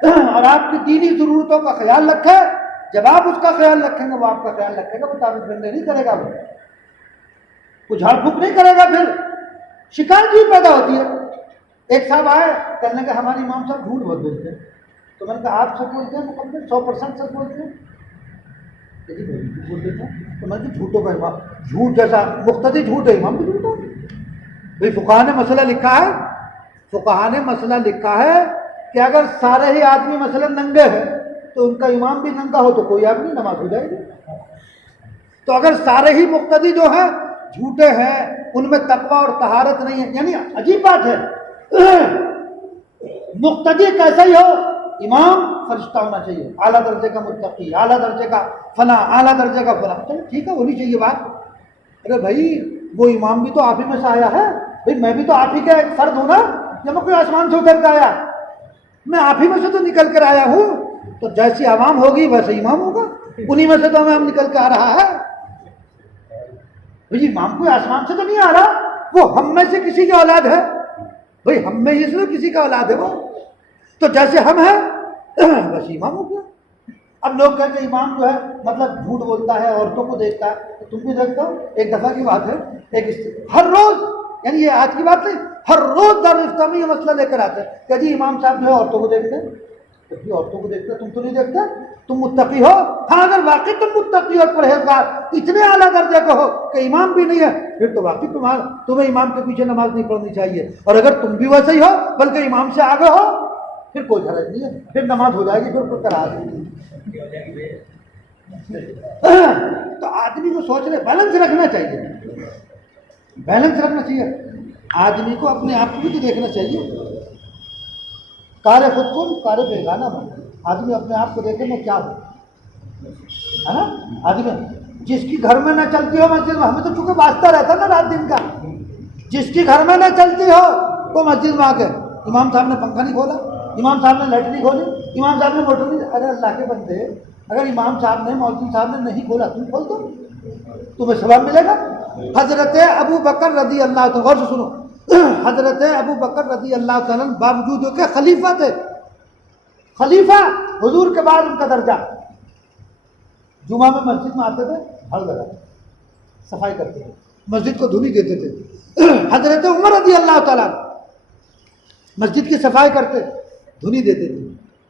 اور آپ کی دینی ضرورتوں کا خیال رکھے. جب آپ اس کا خیال رکھیں گے وہ آپ کا خیال رکھے گا. وہ تعویذ گنڈے نہیں کرے گا, وہ جھاڑ پھونک نہیں کرے گا. پھر شکایت بھی پیدا ہوتی ہے. ایک صاحب آئے, کہنے کہ ہمارے امام صاحب جھوٹ بہت بولتے ہیں. تو میں نے کہا آپ سچ بولتے ہیں مکمل 100% سچ بولتے ہیں؟ بول دیتا ہوں. تو میں نے کہا جھوٹوں کا امام, جھوٹ جیسا مقتدی جھوٹ ہے, امام بھی جھوٹ ہے. بھائی فقہا نے مسئلہ لکھا ہے, فقہا نے مسئلہ لکھا ہے کہ اگر سارے ہی آدمی مثلا ننگے ہیں تو ان کا امام بھی ننگا ہو تو کوئی آدمی نماز ہو جائے گی. تو اگر سارے ہی مقتدی جو ہیں جھوٹے ہیں, ان میں تقویٰ اور طہارت نہیں ہے, یعنی عجیب بات ہے. مقتدی کیسا ہی ہو, امام فرشتہ ہونا چاہیے, اعلیٰ درجے کا متقی, اعلیٰ درجے کا فلاں, اعلیٰ درجے کا فلاں. چلو ٹھیک ہے ہونی چاہیے بات. ارے بھائی وہ امام بھی تو آپ ہی میں سے آیا ہے, بھائی میں بھی تو آپ ہی کا ایک فرد ہوں نا. جب میں کوئی آسمان سے اتر کے آیا, میں آپ ہی میں سے تو نکل کر آیا ہوں. تو جیسی عوام ہوگی ویسے امام ہوگا, انہی میں سے تو ہمیں نکل کے آ رہا ہے. بھائی امام کوئی آسمان سے تو نہیں آ رہا, وہ ہم میں سے کسی کی اولاد ہے. بھائی ہم میں ہی سے کسی کا اولاد ہے وہ, تو جیسے ہم ہیں ویسے امام ہو گیا. اب لوگ کہتے ہیں امام جو ہے مطلب جھوٹ بولتا ہے، عورتوں کو دیکھتا ہے، تو تم بھی دیکھتے ہو؟ ایک دفعہ کی بات ہے، ہر روز، یعنی یہ آج کی بات نہیں، ہر روز دارالفتہ میں یہ مسئلہ لے کر آتے ہیں کہ جی امام صاحب جو ہے عورتوں کو دیکھتے ہیں۔ تو بھی عورتوں کو دیکھتے تم تو نہیں دیکھتے، تم متقی ہو؟ ہاں اگر واقعی تم متقی اور پرہیزگار اتنے اعلیٰ درجے کا ہو کہ امام بھی نہیں ہے، پھر تو واقعی تمہیں امام کے پیچھے نماز نہیں پڑھنی چاہیے، اور اگر تم بھی ویسے ہی ہو بلکہ امام سے آگے ہو پھر کوئی حرج نہیں ہے، پھر نماز ہو جائے گی، پھر کرا دیں گے۔ تو آدمی کو سوچنے بیلنس رکھنا چاہیے، بیلنس رکھنا چاہیے آدمی کو، اپنے آپ کو بھی تو دیکھنا چاہیے۔ کار خود کو کار بیگانہ بن، آدمی اپنے آپ کو دیکھے میں کیا ہوں، ہے نا؟ آدمی جس کی گھر میں نہ چلتی ہو مسجد میں، ہمیں تو چونکہ واسطہ رہتا نا رات دن کا، جس کی گھر میں نہ چلتی ہو وہ مسجد میں آ کے امام صاحب نے پنکھا نہیں کھولا، امام صاحب نے لائٹ نہیں کھولی، امام صاحب نے موٹر نہیں، ارے اللہ کے بندے، اگر امام صاحب نے مولوی صاحب نے نہیں کھولا تم کھول دو، تمہیں ثواب ملے گا۔ حضرت ابو بکر رضی اللہ عنہ، غور سے سنو، حضرت ابو بکر رضی اللہ تعالیٰ عنہ باوجود کہ خلیفہ تھے، خلیفہ حضور کے بعد ان کا درجہ، جمعہ میں مسجد میں آتے تھے، ہر جگہ صفائی کرتے تھے، مسجد کو دھولی دیتے تھے۔ حضرت عمر رضی اللہ تعالیٰ مسجد کی صفائی کرتے، دھولی دیتے تھے۔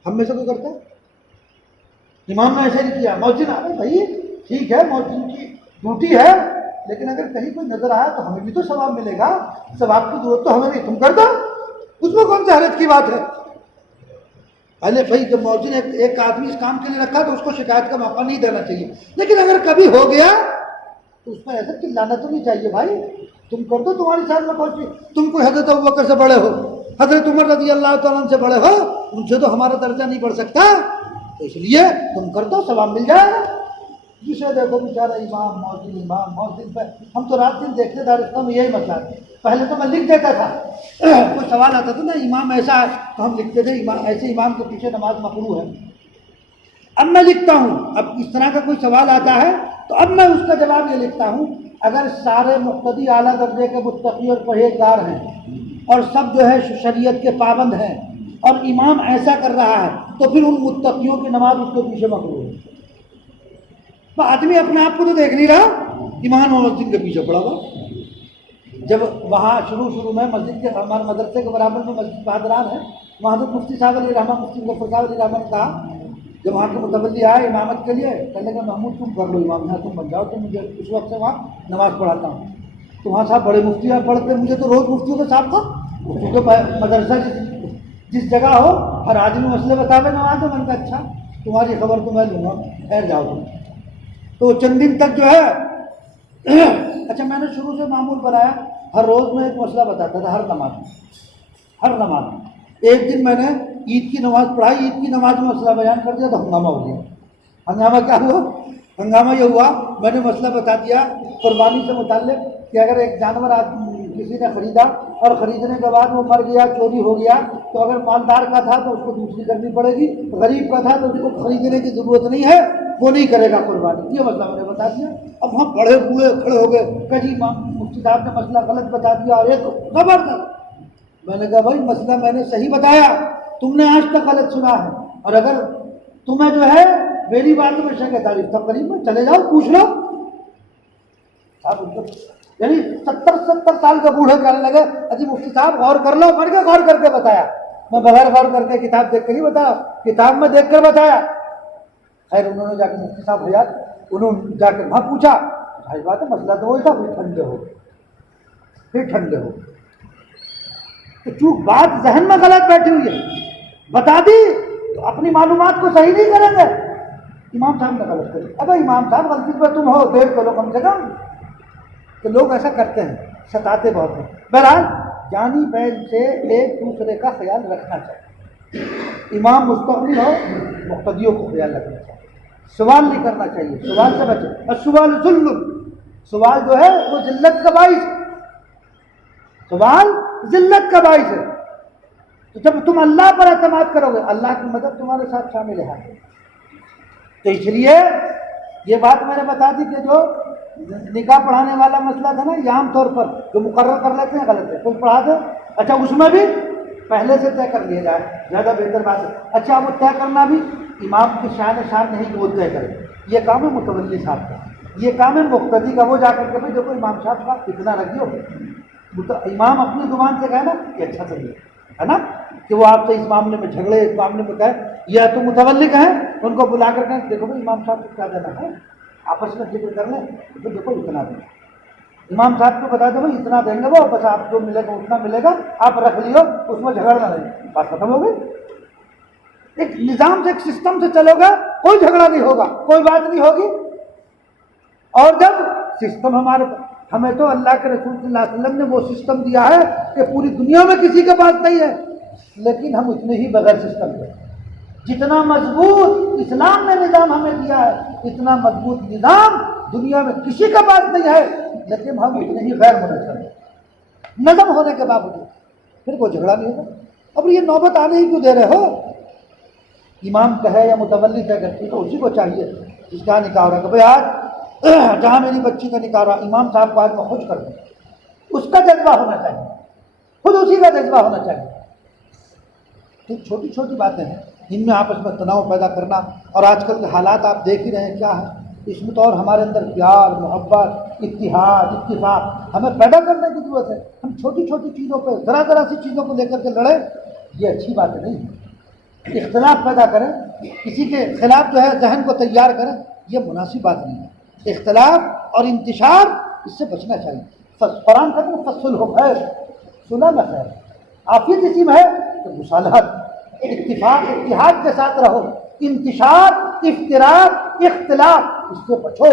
ہم میں سے کوئی کرتا ہے؟ امام نے ایسے نہیں کیا۔ مؤذن آ رہے بھائی، ٹھیک ہے مؤذن کی ڈیوٹی ہے، لیکن اگر کہیں کوئی نظر آیا تو ہمیں بھی تو ثواب ملے گا، ثواب کی ضرورت تو ہمیں نہیں، تم کر دو، اس میں کون سی حرج کی بات ہے؟ پہلے بھائی جب مؤذن ایک آدمی اس کام کے لیے رکھا تو اس کو شکایت کا موقع نہیں دینا چاہیے، لیکن اگر کبھی ہو گیا تو اس میں ایسا چلانا تو نہیں چاہیے بھائی، تم کر دو، تمہاری ساتھ میں پہنچی، تم کوئی حضرت ابوبکر سے بڑے ہو، حضرت عمر رضی اللہ تعالیٰ عنہ سے بڑے ہو، ان سے تو ہمارا درجہ نہیں بڑھ سکتا، تو اس لیے تم کر دو، ثواب مل جائے گا۔ جسے دیکھو بیچارہ امام مؤذن پہ ہم تو رات دن دیکھتے دارالفتہ میں یہی مسئلہ ہے۔ پہلے تو میں لکھ دیتا تھا، کوئی سوال آتا تھا نا امام ایسا ہے تو ہم لکھتے تھے ایسے امام کے پیچھے نماز مکروہ ہے۔ اب میں لکھتا ہوں، اب اس طرح کا کوئی سوال آتا ہے تو اب میں اس کا جواب یہ لکھتا ہوں، اگر سارے مقتدی اعلیٰ درجے کے متقی اور پرہیزگار ہیں اور سب جو ہے شریعت کے پابند ہیں اور امام ایسا کر رہا ہے تو پھر ان متقیوں کی نماز اس کے پیچھے مکروہ ہے۔ تو آدمی اپنے آپ کو تو دیکھ نہیں رہا، امام اور مسجد کے پیچھے پڑا ہوا۔ جب وہاں شروع میں مسجد کے ہمارے مدرسے کے برابر میں مسجد بہادران ہے، وہاں تو مفتی صاحب علی رحمٰن، مفتی مظفر صاحب علی رحمٰن نے کہا جب وہاں کے متولی آئے امامت کے لیے، کہنے لگا محمود تم کر لو امام، یہاں تم بن جاؤ، تو مجھے اس وقت سے وہاں نماز پڑھاتا ہوں۔ تو وہاں صاحب بڑے مفتی ہیں پڑھتے، مجھے تو روز مفتیوں کے ساتھ تھا، کیونکہ مدرسہ جس جگہ ہو ہر آدمی مسئلے بتاوے نماز ہے، میں نے کہا اچھا تمہاری خبر تو میں لوں گا، خیر جاؤ تم۔ تو چند دن تک جو ہے اچھا میں نے شروع سے معمول بنایا، ہر روز میں ایک مسئلہ بتاتا تھا، ہر نماز میں۔ ایک دن میں نے عید کی نماز پڑھائی، عید کی نماز میں مسئلہ بیان کر دیا تو ہنگامہ ہو گیا۔ ہنگامہ کیا ہوا؟ ہنگامہ یہ ہوا میں نے مسئلہ بتا دیا قربانی سے متعلق کہ اگر ایک جانور کسی نے خریدا اور خریدنے کے بعد وہ مر گیا، چوری ہو گیا، تو اگر مالدار کا تھا تو اس کو دوسری کرنی پڑے گی، غریب کا تھا تو اس کو خریدنے کی ضرورت نہیں ہے، وہ نہیں کرے گا قربانی۔ یہ مسئلہ میں نے بتا دیا۔ اب وہاں بڑے بوڑھے کھڑے ہو گئے کہ جی مفتی صاحب نے مسئلہ غلط بتا دیا، اور ایک زبردست۔ میں نے کہا بھائی مسئلہ میں نے صحیح بتایا، تم نے آج تک غلط سنا ہے، اور اگر تمہیں جو ہے میری بات میں شک ہے تعریف تو قریب میں چلے جاؤ پوچھ لو۔ یعنی 70 سال کے بوڑھے کہنے لگے اجی مفتی صاحب غور کر لو، پڑھ کے غور کر کے بتایا۔ میں بغیر غور کر کے کتاب دیکھ کے نہیں بتایا، کتاب میں دیکھ کر بتایا۔ خیر انہوں نے جا کے مفتی صاحب حیات انہوں نے جا کے وہاں پوچھا، بھائی بات ہے مسئلہ تو وہی تھا، پھر ٹھنڈے ہو تو چونکہ بات ذہن میں غلط بیٹھی ہوئی ہے، بتا دی تو اپنی معلومات کو صحیح نہیں کریں گے۔ امام صاحب نے غلط کری، اب امام صاحب غلطی پہ تم ہو، دیکھ کرو کم سے کم۔ کہ لوگ ایسا کرتے ہیں، ستاتے بہت ہیں۔ بہرحال جانی بین سے ایک دوسرے کا خیال رکھنا چاہیے، امام مستقبل ہو مقتدیوں کو خیال رکھنا چاہیے، سوال نہیں کرنا چاہیے، سوال سے بچے۔ السؤال ذل، سوال جو ہے وہ ذلت کا باعث ہے، سوال ذلت کا باعث ہے۔ تو جب تم اللہ پر اعتماد کرو گے اللہ کی مدد تمہارے ساتھ شامل ہے۔ تو اس لیے یہ بات میں نے بتا دی کہ جو نکاح پڑھانے والا مسئلہ تھا نا، یہ عام طور پر جو مقرر کر لیتے ہیں غلط ہے، کوئی پڑھا دے، اچھا اس میں بھی پہلے سے طے کر لیا جائے زیادہ بہتر بات ہے۔ اچھا وہ طے کرنا بھی امام کی شان نہیں کہ وہ طے کرے، یہ کام ہے متولی صاحب کا، یہ کام ہے مقتدی کا، وہ جا کر کے بھائی دیکھو امام صاحب کا اتنا رکھیو، امام اپنی زبان سے کہے نا کہ اچھا چلیے، ہے نا، کہ وہ آپ سے اس معاملے میں جھگڑے، اس معاملے میں کہے، یا تو متولی کہیں ان کو بلا کر کہیں دیکھو بھائی امام صاحب کو کیا دینا ہے، آپس میں ذکر کر لیں تو دیکھو اتنا دیں، امام صاحب کو بتا دو بھائی اتنا دیں گے وہ، بس آپ جو ملے گا اتنا ملے گا، آپ رکھ لیو، اس میں جھگڑنا نہیں، بات ختم ہو گئی۔ ایک نظام سے، ایک سسٹم سے چلو گا، کوئی جھگڑا نہیں ہوگا، کوئی بات نہیں ہوگی۔ اور جب سسٹم ہمیں تو اللہ کے رسول صلی اللہ علیہ وسلم نے وہ سسٹم دیا ہے کہ پوری دنیا میں کسی کے پاس نہیں ہے، لیکن ہم اتنے ہی بغیر سسٹم کے، جتنا مضبوط اسلام نے نظام ہمیں دیا ہے اتنا مضبوط نظام دنیا میں کسی کے پاس نہیں ہے، لیکن ہم اتنے ہی غیر منظم ہیں نظم ہونے کے باوجود، پھر کوئی جھگڑا نہیں ہوگا۔ اب یہ نوبت آنے ہی کیوں دے رہے ہو؟ امام کہے یا متولی طے کرتی تو اسی کو چاہیے جس کا نکاح ہو رہا ہے کہ بھائی آج جہاں میری بچی کا نکاح رہا، امام صاحب کو آج میں خوش کر دوں، اس کا جذبہ ہونا چاہیے، خود اسی کا جذبہ ہونا چاہیے۔ تو چھوٹی چھوٹی باتیں ہیں جن میں آپس میں تناؤ پیدا کرنا، اور آج کل کے حالات آپ دیکھ ہی رہے ہیں کیا ہے، اس میں تو اور ہمارے اندر پیار، محبت، اتحاد، اتفاق ہمیں پیدا کرنے کی ضرورت ہے۔ ہم چھوٹی چھوٹی چیزوں پہ، ذرا ذرا سی چیزوں کو لے کر کے لڑیں، یہ اچھی بات نہیں ہے۔ اختلاف پیدا کریں، کسی کے خلاف جو ہے ذہن کو تیار کریں، یہ مناسب بات نہیں ہے۔ اختلاف اور انتشار، اس سے بچنا چاہیے۔ قرآن کہتے ہیں فصل ہو خیر، صلح میں خیر، عافیت اسی میں ہے کہ مصالحت، اتفاق، اتحاد کے ساتھ رہو۔ انتشار، افتراق، اختلاف، اس سے بچو۔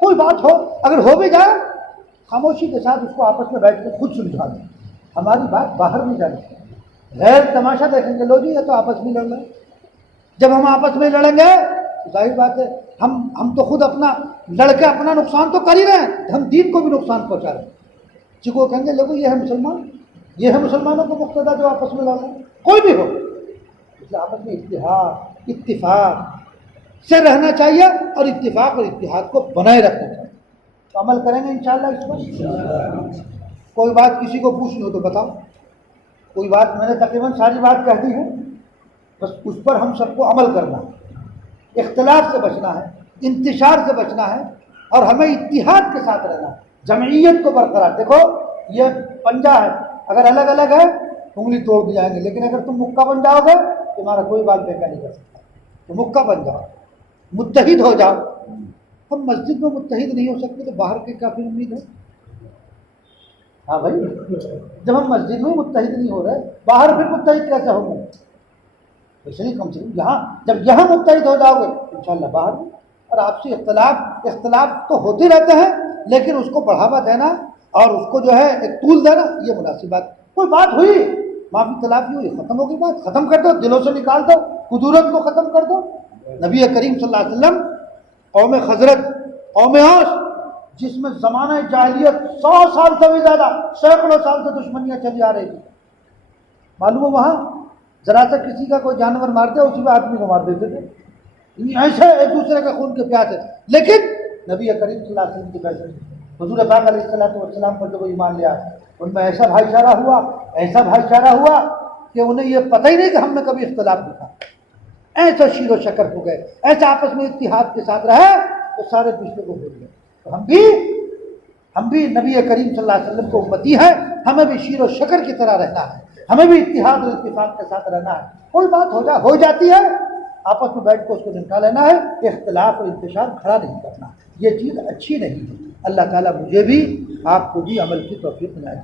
کوئی بات ہو، اگر ہو بھی جائے خاموشی کے ساتھ اس کو آپس میں بیٹھ کے خود سلجھا دیں، ہماری بات باہر نہیں جانی۔ غیر تماشا دیکھیں گے، لو جی یہ تو آپس میں لڑ رہے ہیں۔ جب ہم آپس میں لڑیں گے تو ظاہر بات ہے ہم تو خود اپنا لڑ کے اپنا نقصان تو کر ہی رہے ہیں، ہم دین کو بھی نقصان پہنچا رہے ہیں۔ جی کو کہیں گے لوگوں یہ ہے مسلمان، یہ ہے مسلمانوں کو مقتدا جو آپس میں لڑ رہے ہیں، کوئی بھی ہو، اس لیے آپس میں اتحاد، اتفاق سے رہنا چاہیے، اور اتفاق اور اتحاد کو بنائے رکھنا چاہیے۔ تو عمل کریں گے انشاءاللہ اس پر۔ کوئی بات کسی کو پوچھنی ہو تو بتاؤ، کوئی بات میں نے تقریباً ساری بات کہہ دی ہے، بس اس پر ہم سب کو عمل کرنا ہے، اختلاف سے بچنا ہے، انتشار سے بچنا ہے، اور ہمیں اتحاد کے ساتھ رہنا ہے، جمعیت کو برقرار۔ دیکھو یہ پنجہ ہے، اگر الگ الگ ہے انگلی توڑ دی جائیں گے، لیکن اگر تم مکہ بن جاؤ گے تمہارا کوئی بال بیکا نہیں کر سکتا، تو مکہ بن جاؤ، متحد ہو جاؤ۔ ہم مسجد میں متحد نہیں ہو سکتے تو باہر کے کافی امید ہے؟ ہاں بھائی، جب ہم مسجد میں متحد نہیں ہو رہے باہر پھر متحد کیسے ہوں گے؟ ویسے نہیں، کم سے کم یہاں جب یہاں متحد ہو جاؤ گے انشاءاللہ باہر بھی۔ اور آپ سے اختلاف تو ہوتے رہتے ہیں، لیکن اس کو بڑھاوا دینا اور اس کو جو ہے ایک طول دینا، یہ مناسب بات۔ کوئی بات ہوئی، معافی تلافی ہوئی، ختم ہو گئی بات، ختم کر دو، دلوں سے نکال دو، قدورت کو ختم کر دو۔ نبی کریم صلی اللہ علیہ وسلم قوم خزرج، قوم اوس، جس میں زمانہ جاہلیت 100 سال سے بھی زیادہ، سینکڑوں سال سے دشمنیاں چلی آ رہی تھی، معلوم ہے وہاں ذرا سا کسی کا کوئی جانور مارتے اسی میں آدمی کو مار دیتے تھے، ایسے ایک دوسرے کے خون کے پیاسے۔ لیکن نبی کریم صلی اللہ علیہ وسلم کی بحث، حضور پاک علیہ السلام پر جب ایمان لیا ان میں ایسا بھائی چارہ ہوا کہ انہیں یہ پتہ ہی نہیں کہ ہم نے کبھی اختلاف دیکھا، ایسا شیر و شکر ہو گئے، ایسا آپس میں اتحاد کے ساتھ رہے تو سارے دوسرے کو بھول گئے۔ تو ہم بھی نبی کریم صلی اللہ علیہ وسلم کو امتی ہے، ہمیں بھی شیر و شکر کی طرح رہنا ہے، ہمیں بھی اتحاد اور اتفاق کے ساتھ رہنا ہے۔ کوئی بات ہو جاتی ہے، آپس میں بیٹھ کے اس کو نمٹا لینا ہے، اختلاف اور انتشار کھڑا نہیں کرنا، یہ چیز اچھی نہیں ہے۔ اللہ تعالیٰ مجھے بھی آپ کو بھی عمل کی توفیق دلائے۔